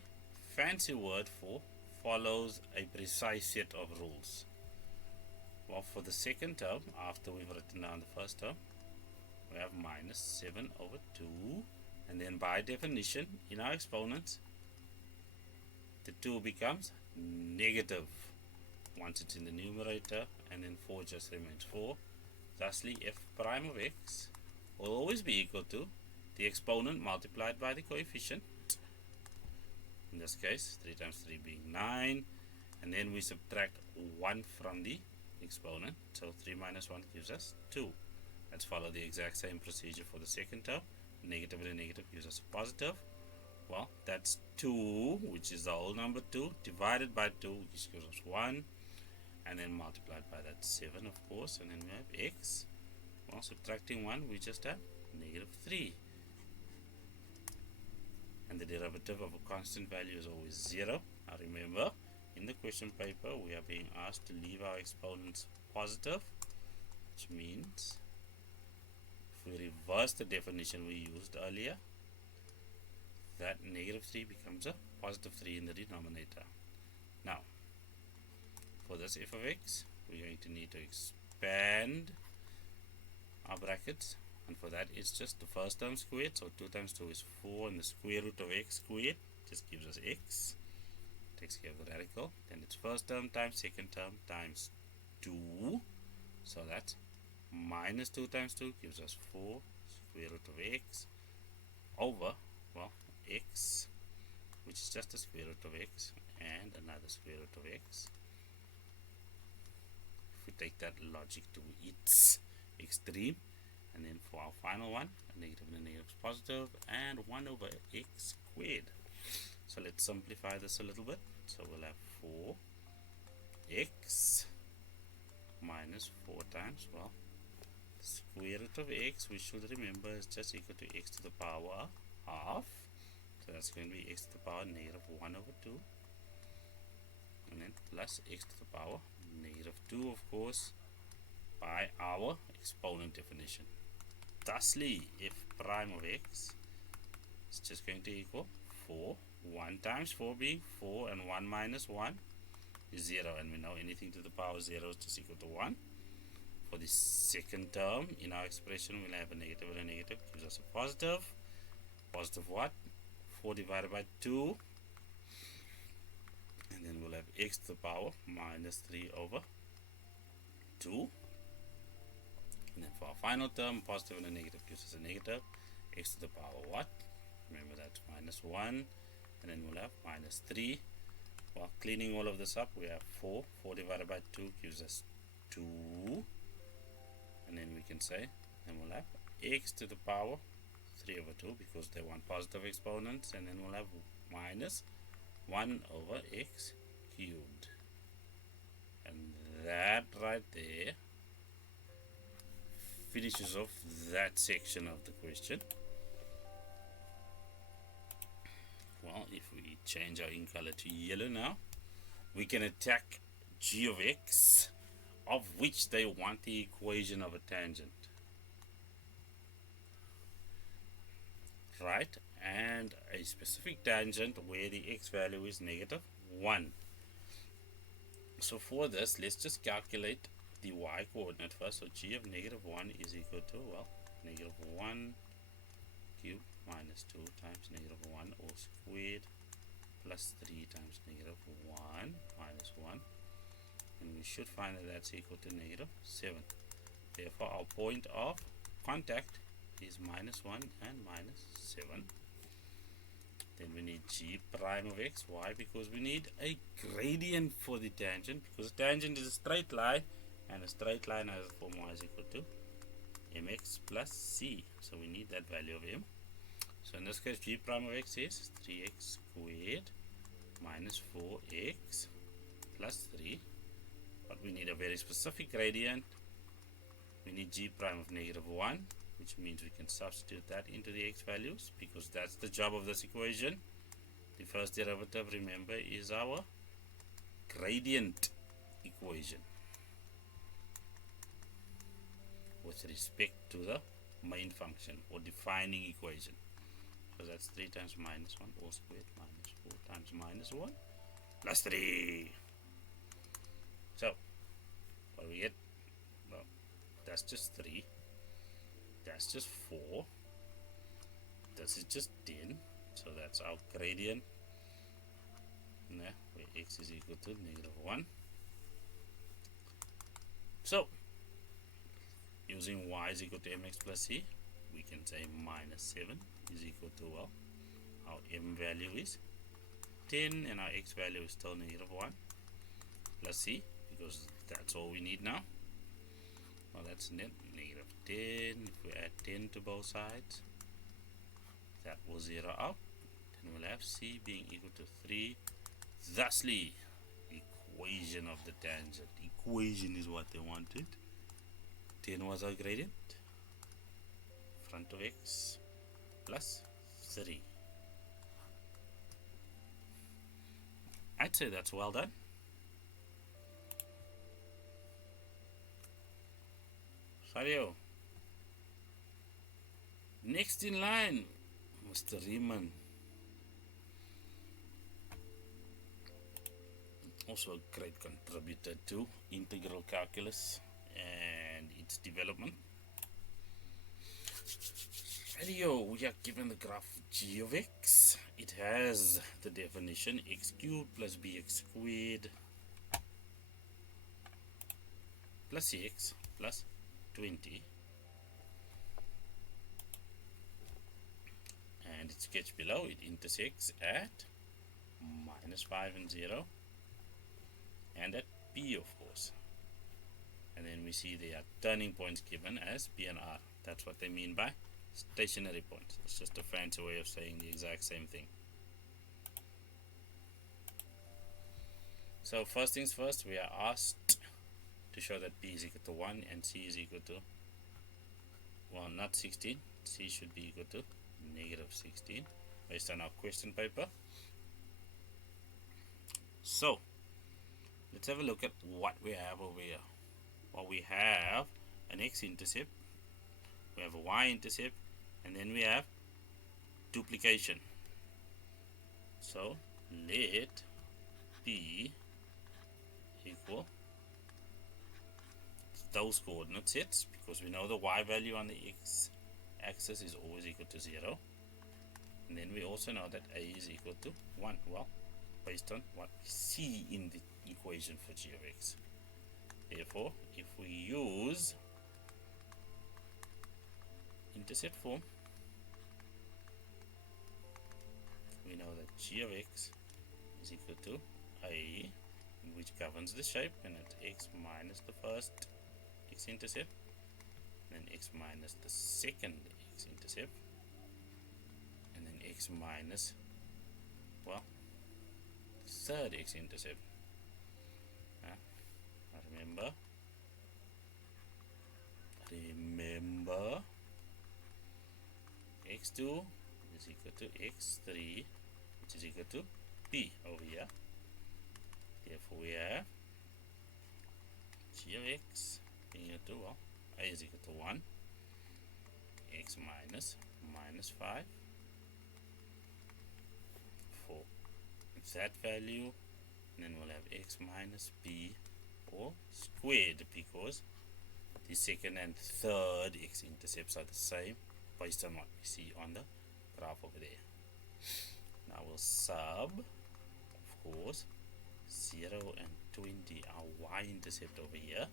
fancy word for follows a precise set of rules. Well, for the second term, after we've written down the first term, we have minus 7 over 2, and then by definition in our exponents the 2 becomes negative once it's in the numerator, and then 4 just remains 4. Thusly f prime of x will always be equal to the exponent multiplied by the coefficient, in this case 3 times 3 being 9, and then we subtract 1 from the exponent, so 3 minus 1 gives us 2. Let's follow the exact same procedure for the second term. Negative and a negative gives us a positive. Well, that's 2, which is the whole number 2, divided by 2, which gives us 1, and then multiplied by that 7, of course, and then we have x. Well, subtracting 1, we just have negative 3. And the derivative of a constant value is always 0. Now remember, in the question paper, we are being asked to leave our exponents positive, which means if we reverse the definition we used earlier, that negative 3 becomes a positive 3 in the denominator. Now, for this f of x, we're going to need to expand our brackets, and for that it's just the first term squared, so 2 times 2 is 4, and the square root of x squared just gives us x, takes care of the radical. Then it's first term times second term times 2, so that's minus 2 times 2 gives us 4 square root of x over, well, x, which is just the square root of x, and another square root of x. If we take that logic to its extreme, and then for our final one, a negative and a negative is positive, and 1 over x squared. So let's simplify this a little bit. So we'll have 4x minus 4 times, well, square root of x, we should remember, is just equal to x to the power half. So that's going to be x to the power negative 1 over 2, and then plus x to the power negative 2, of course, by our exponent definition. Thusly, f prime of x is just going to equal 4. 1 times 4 being 4, and 1 minus 1 is 0, and we know anything to the power 0 is just equal to 1. For the second term in our expression, we'll have a negative and a negative, gives us a positive. Positive what? 4 divided by 2, and then we'll have x to the power minus 3 over 2. And then for our final term, positive and a negative gives us a negative. X to the power what? Remember that's minus 1, and then we'll have minus 3. Well, cleaning all of this up, we have 4. 4 divided by 2 gives us 2. And then we can say, then we'll have x to the power 3 over 2, because they want positive exponents, and then we'll have minus 1 over x cubed. And that right there finishes off that section of the question. Well, if we change our ink color to yellow now, we can attack g of x, of which they want the equation of a tangent. Right, and a specific tangent where the x value is negative 1. So for this, let's just calculate the y coordinate first. So g of negative 1 is equal to, well, negative 1 cubed minus 2 times negative 1 all squared plus 3 times negative 1 minus 1, and we should find that that's equal to negative 7. Therefore our point of contact is minus 1 and minus 7. Then we need g prime of x. Why? Because we need a gradient for the tangent, because a tangent is a straight line, and a straight line has a form y is equal to mx plus c. So we need that value of m. So in this case, g prime of x is 3x squared minus 4x plus 3. But we need a very specific gradient. We need g prime of negative 1, which means we can substitute that into the x values, because that's the job of this equation. The first derivative, remember, is our gradient equation with respect to the main function or defining equation. So that's 3 times minus 1 all squared minus 4 times minus 1 plus 3. So what do we get? Well, that's just 3. That's just 4. This is just 10. So that's our gradient, where x is equal to negative 1. So using y is equal to mx plus c, we can say minus 7 is equal to, well, our m value is 10 and our x value is still negative 1 plus c, because that's all we need now. Well, that's net negative 10. If we add 10 to both sides, that will zero out. Then we'll have c being equal to 3. Thusly, equation of the tangent. Equation is what they wanted. 10 was our gradient. Front of x plus 3. I'd say that's well done. Sario. Next in line, Mr. Riemann. also a great contributor to integral calculus and its development. Video, we are given the graph g of x. It has the definition x cubed plus bx squared plus cx plus 20, and it's sketched below. It intersects at -5 and 0 and at p, of course. And then we see there are turning points given as p and r. That's what they mean by stationary points. It's just a fancy way of saying the exact same thing. So first things first, we are asked to show that p is equal to 1 and c is equal to, well, not 16. C should be equal to -16 based on our question paper. So let's have a look at what we have over here. Well, we have an x-intercept, we have a y-intercept, and then we have duplication. So let p equal those coordinate sets, because we know the y value on the x-axis is always equal to 0. And then we also know that a is equal to 1. Well, based on what we see in the equation for g of x. Therefore, if we use intercept form, we know that g of x is equal to a, which governs the shape, and it's x minus the first x-intercept, then x minus the second x-intercept, and then x minus, well, the third x-intercept. Remember, x2 is equal to x3, which is equal to p over here. Therefore, we have g of x being equal to, well, a is equal to 1, x minus -5, 4. It's that value, and then we'll have x minus p all squared, because the second and third x-intercepts are the same based on what we see on the graph over there. Now we'll sub, of course, 0 and 20, our y-intercept over here.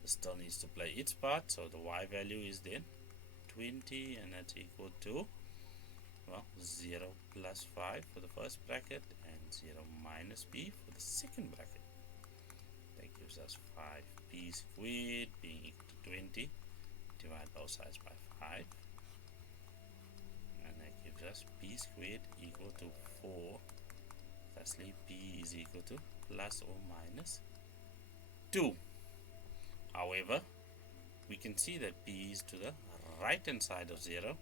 This still needs to play its part, so the y value is then 20, and that's equal to, well, 0 plus 5 for the first bracket and 0 minus p for the second bracket. That gives us 5p squared being equal to 20. Divide both sides by 5, and that gives us p squared equal to 4. Thusly, p is equal to plus or minus 2. However, we can see that p is to the right hand side of 0,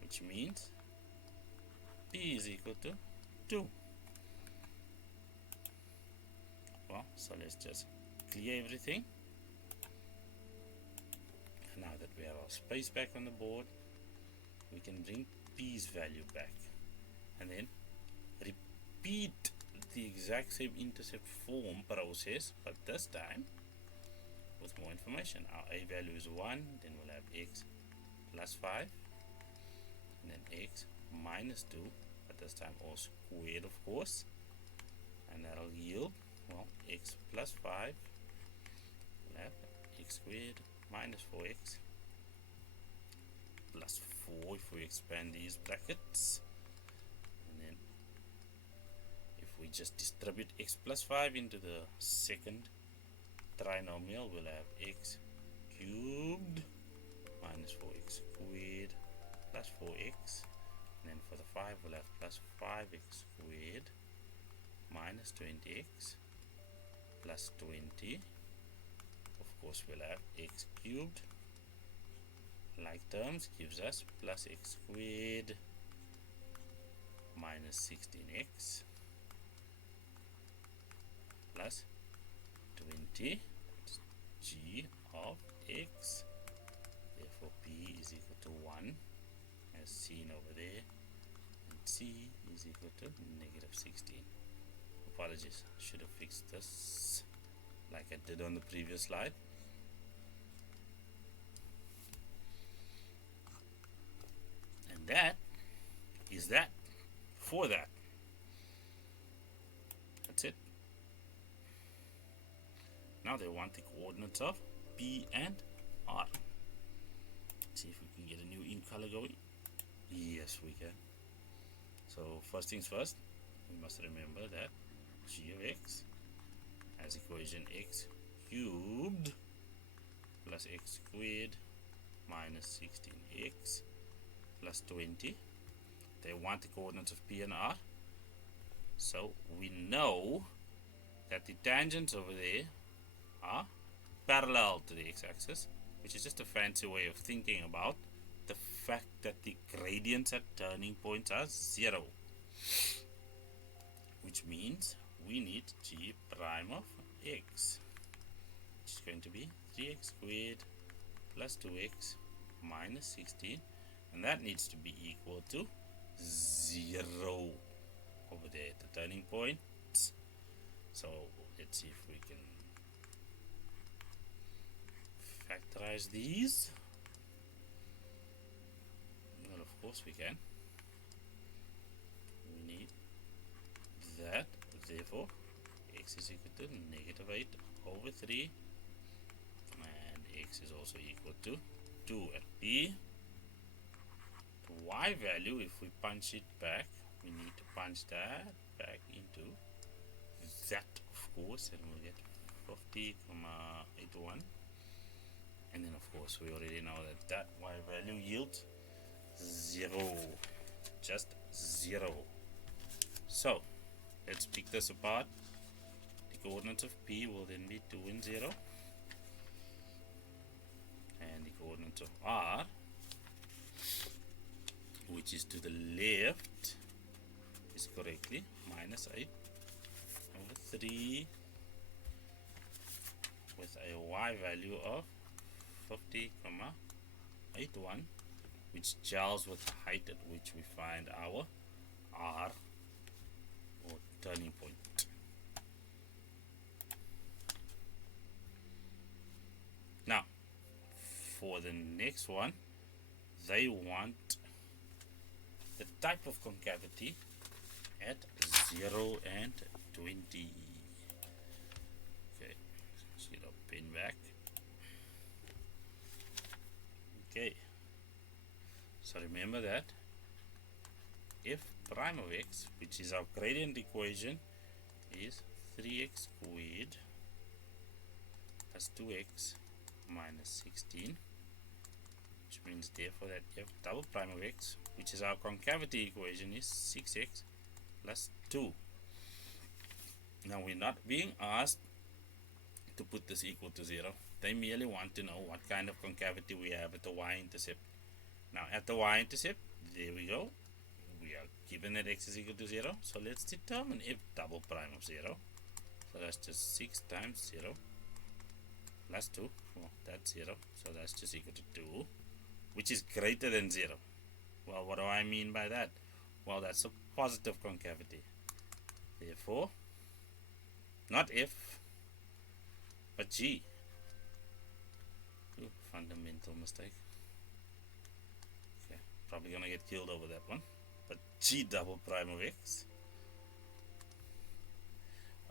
which means p is equal to 2. Well, so let's just clear everything. Now that we have our space back on the board, we can bring p's value back and then repeat the exact same intercept form process, but this time with more information. Our a value is 1, then we'll have x plus 5, and then x minus 2, but this time all squared, of course, and that'll yield, well, x plus 5, we'll have x squared minus 4x plus 4 if we expand these brackets, and then if we just distribute x plus 5 into the second trinomial, we'll have x cubed minus 4x squared plus 4x, and then for the 5 we'll have plus 5x squared minus 20x plus 20. Of course, we'll have x cubed, like terms, gives us plus x squared minus 16x plus 20, g of x. Therefore, p is equal to 1 as seen over there, and c is equal to -16. apologies, should have fixed this like I did on the previous slide. And that is that for that. That's it. Now they want the coordinates of P and R. See if we can get a new ink color going. Yes, we can. So first things first, we must remember that g of x has equation x cubed plus x squared minus 16x plus 20. They want the coordinates of P and R. So we know that the tangents over there are parallel to the x-axis, which is just a fancy way of thinking about the fact that the gradients at turning points are 0, which means we need g prime of x, which is going to be 3x squared plus 2x minus 16, and that needs to be equal to 0 over there at the turning point. So let's see if we can factorize these. Well, of course we can. We need that, therefore x is equal to negative 8 over 3, and x is also equal to 2 at P. The y value, if we punch it back, we need to punch that back into that, of course, and we'll get 50,81. And then of course we already know that that y value yields 0, just 0. So let's pick this apart. The coordinates of P will then be 2 and 0, and the coordinates of R, which is to the left, is correctly minus 8 over 3 with a y value of 50,81, which gels with the height at which we find our R, or turning point. Now for the next one, they want the type of concavity at 0 and 20. Okay, let's get our pen back. Okay, so remember that f prime of x, which is our gradient equation, is 3x squared plus 2x minus 16, which means therefore that f double prime of x, which is our concavity equation, is 6x plus 2. Now we're not being asked to put this equal to 0. They merely want to know what kind of concavity we have at the y-intercept. Now at the y-intercept, there we go. We are given that x is equal to 0. So let's determine f double prime of 0. So that's just 6 times 0 plus 2. Well, that's 0. So that's just equal to 2, which is greater than 0. Well, what do I mean by that? Well, that's a positive concavity. Therefore, not f, but g. Ooh, fundamental mistake. Okay, probably gonna get killed over that one. But g double prime of x,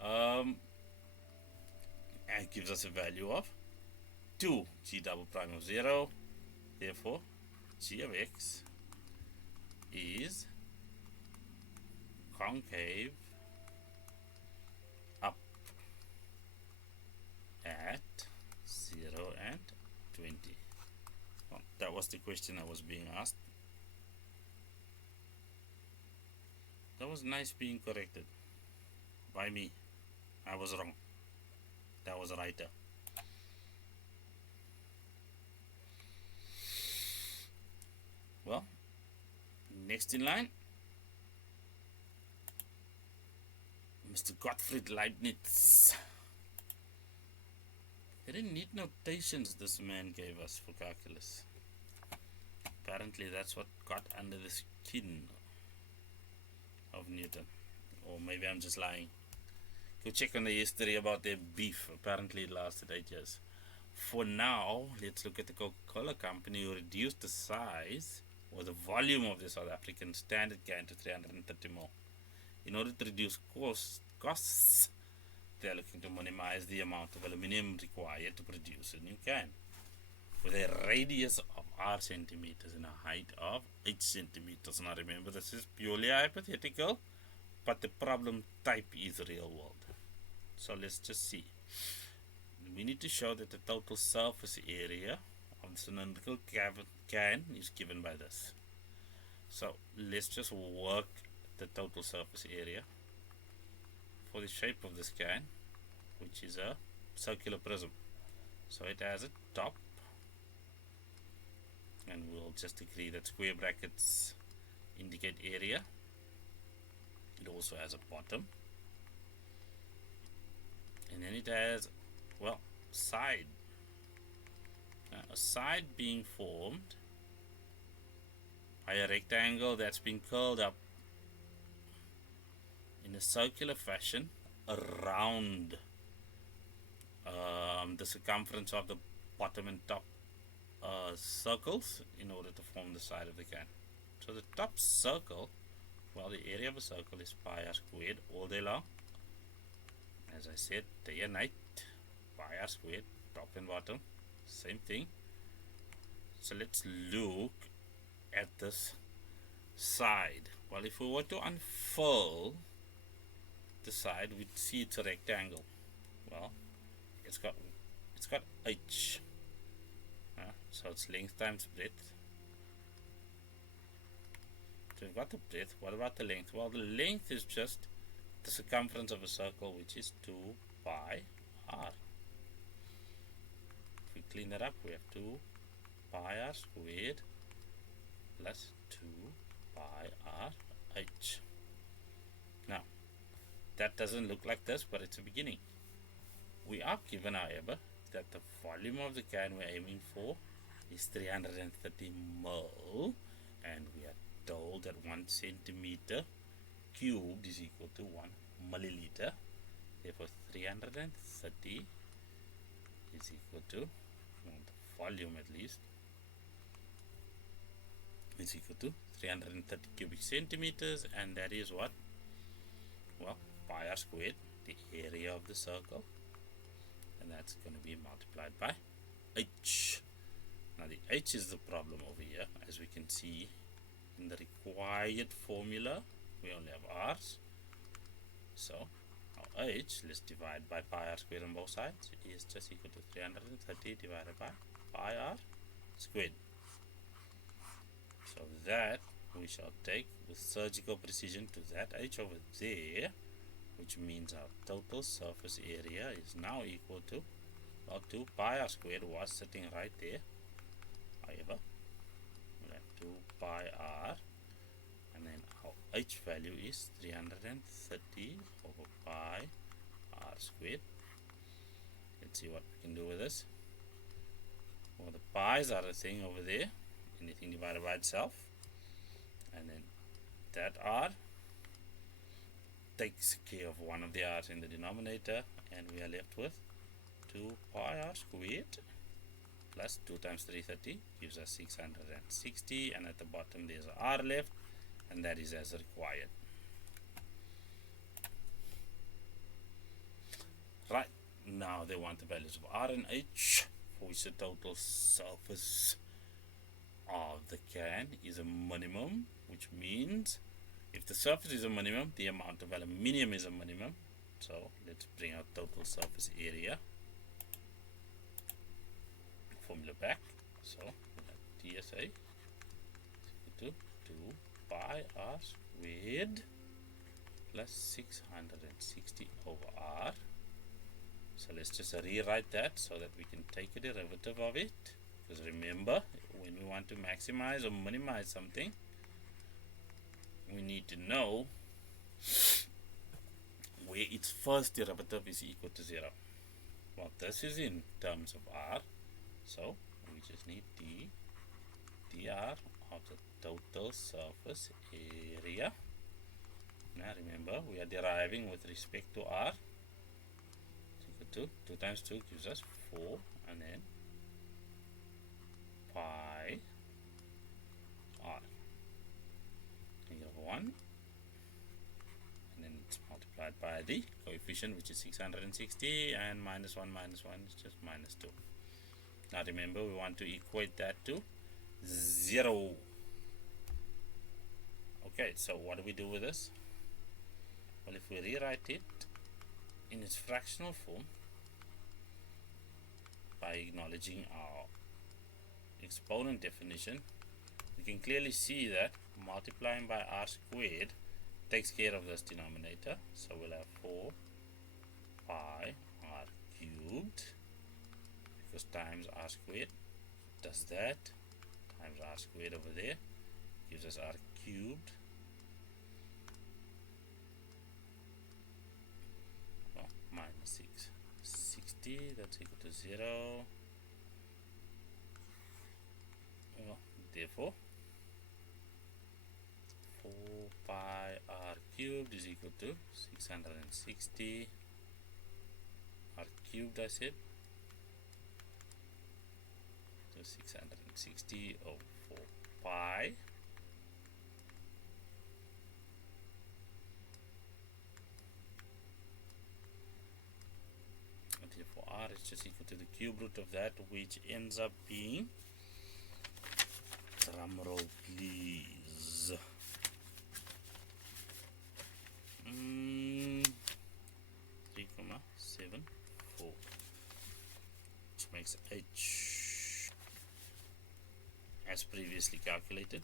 and it gives us a value of 2 g double prime of 0. Therefore, g of x is concave up at 0 and 20. Well, that was the question I was being asked. That was nice being corrected by me. I was wrong. That was righter. Well, next in line, Mr. Gottfried Leibniz. Very neat notations this man gave us for calculus. Apparently that's what got under the skin of Newton. Or maybe I'm just lying. Go check on the history about their beef. Apparently it lasted 8 years. For now, let's look at the Coca-Cola company who reduced the size or the volume of the South African standard can to 330 ml. In order to reduce costs, they are looking to minimize the amount of aluminium required to produce a new can. With a radius of r centimeters and a height of 8 centimeters. Now remember, this is purely hypothetical, but the problem type is real world. So let's just see. We need to show that the total surface area of the cylindrical can is given by this. So let's just work the total surface area for the shape of this can, which is a circular prism. So it has a top, and we'll just agree that square brackets indicate area. It also has a bottom, and then it has, well, side. A side being formed by a rectangle that's been curled up in a circular fashion around the circumference of the bottom and top circles in order to form the side of the can. So the top circle, well, the area of a circle is pi r squared all day long. As I said, day and night, pi r squared, top and bottom, same thing. So let's look at this side. Well, if we were to unfold the side, we'd see it's a rectangle. Well, it's got h. So it's length times breadth. So we've got the breadth. What about the length? Well, the length is just the circumference of a circle, which is 2 pi r. If we clean that up, we have 2 pi r squared plus 2 pi r h. Now, that doesn't look like this, but it's a beginning. We are given, however, that the volume of the can we're aiming for is 330 ml, and we are told that 1 centimeter cubed is equal to 1 milliliter. Therefore 330 is equal to, well, the volume at least, is equal to 330 cubic centimeters, and that is what? Well, pi r squared, the area of the circle, and that's going to be multiplied by h. Now the h is the problem over here. As we can see in the required formula, we only have r's. So our h, let's divide by pi r squared on both sides, is just equal to 330 divided by pi r squared. So that we shall take with surgical precision to that h over there, which means our total surface area is now equal to, well, 2 pi r squared was sitting right there. However, we have 2 pi r, and then our h value is 330 over pi r squared. Let's see what we can do with this. Well, the pi's are a thing over there, anything divided by itself, and then that r takes care of one of the r's in the denominator, and we are left with 2 pi r squared plus 2 times 330 gives us 660, and at the bottom there's a r left, and that is as required. Right, now they want the values of r and h, for which the total surface of the can is a minimum, which means if the surface is a minimum, the amount of aluminium is a minimum. So let's bring our total surface area formula back. So TSA is equal to 2 pi r squared plus 660 over r. So let's just rewrite that so that we can take a derivative of it. Because remember, when we want to maximize or minimize something, we need to know where its first derivative is equal to 0. Well, this is in terms of r, so we just need dr of the total surface area. Now remember, we are deriving with respect to r, to 2 times 2 gives us 4, and then pi r. Negative 1, and then it's multiplied by the coefficient, which is 660, and minus 1 is just minus 2. Now remember, we want to equate that to 0. Okay, so what do we do with this? Well, if we rewrite it in its fractional form by acknowledging our exponent definition, we can clearly see that multiplying by r squared takes care of this denominator. So we'll have 4 pi r cubed, because times r squared does that, times r squared over there gives us r cubed. Minus 660, that's equal to 0. Well, therefore 4 pi r cubed is equal to 660 r cubed, I said. So 660 over 4 pi. For r is just equal to the cube root of that, which ends up being, drum roll please, 3,74, which makes h, as previously calculated,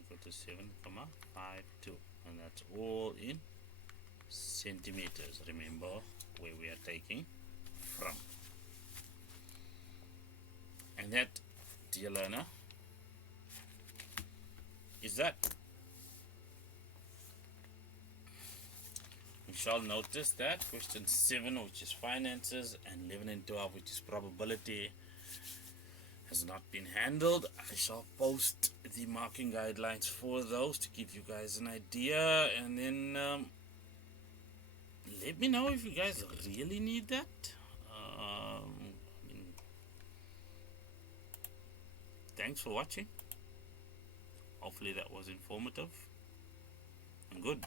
equal to 7,52, and that's all in centimeters. Remember where we are taking from. And that, dear learner, is that. We shall notice that question 7, which is finances, and 11 and 12, which is probability, has not been handled. I shall post the marking guidelines for those to give you guys an idea, and then let me know if you guys really need that. Thanks for watching. Hopefully that was informative and good.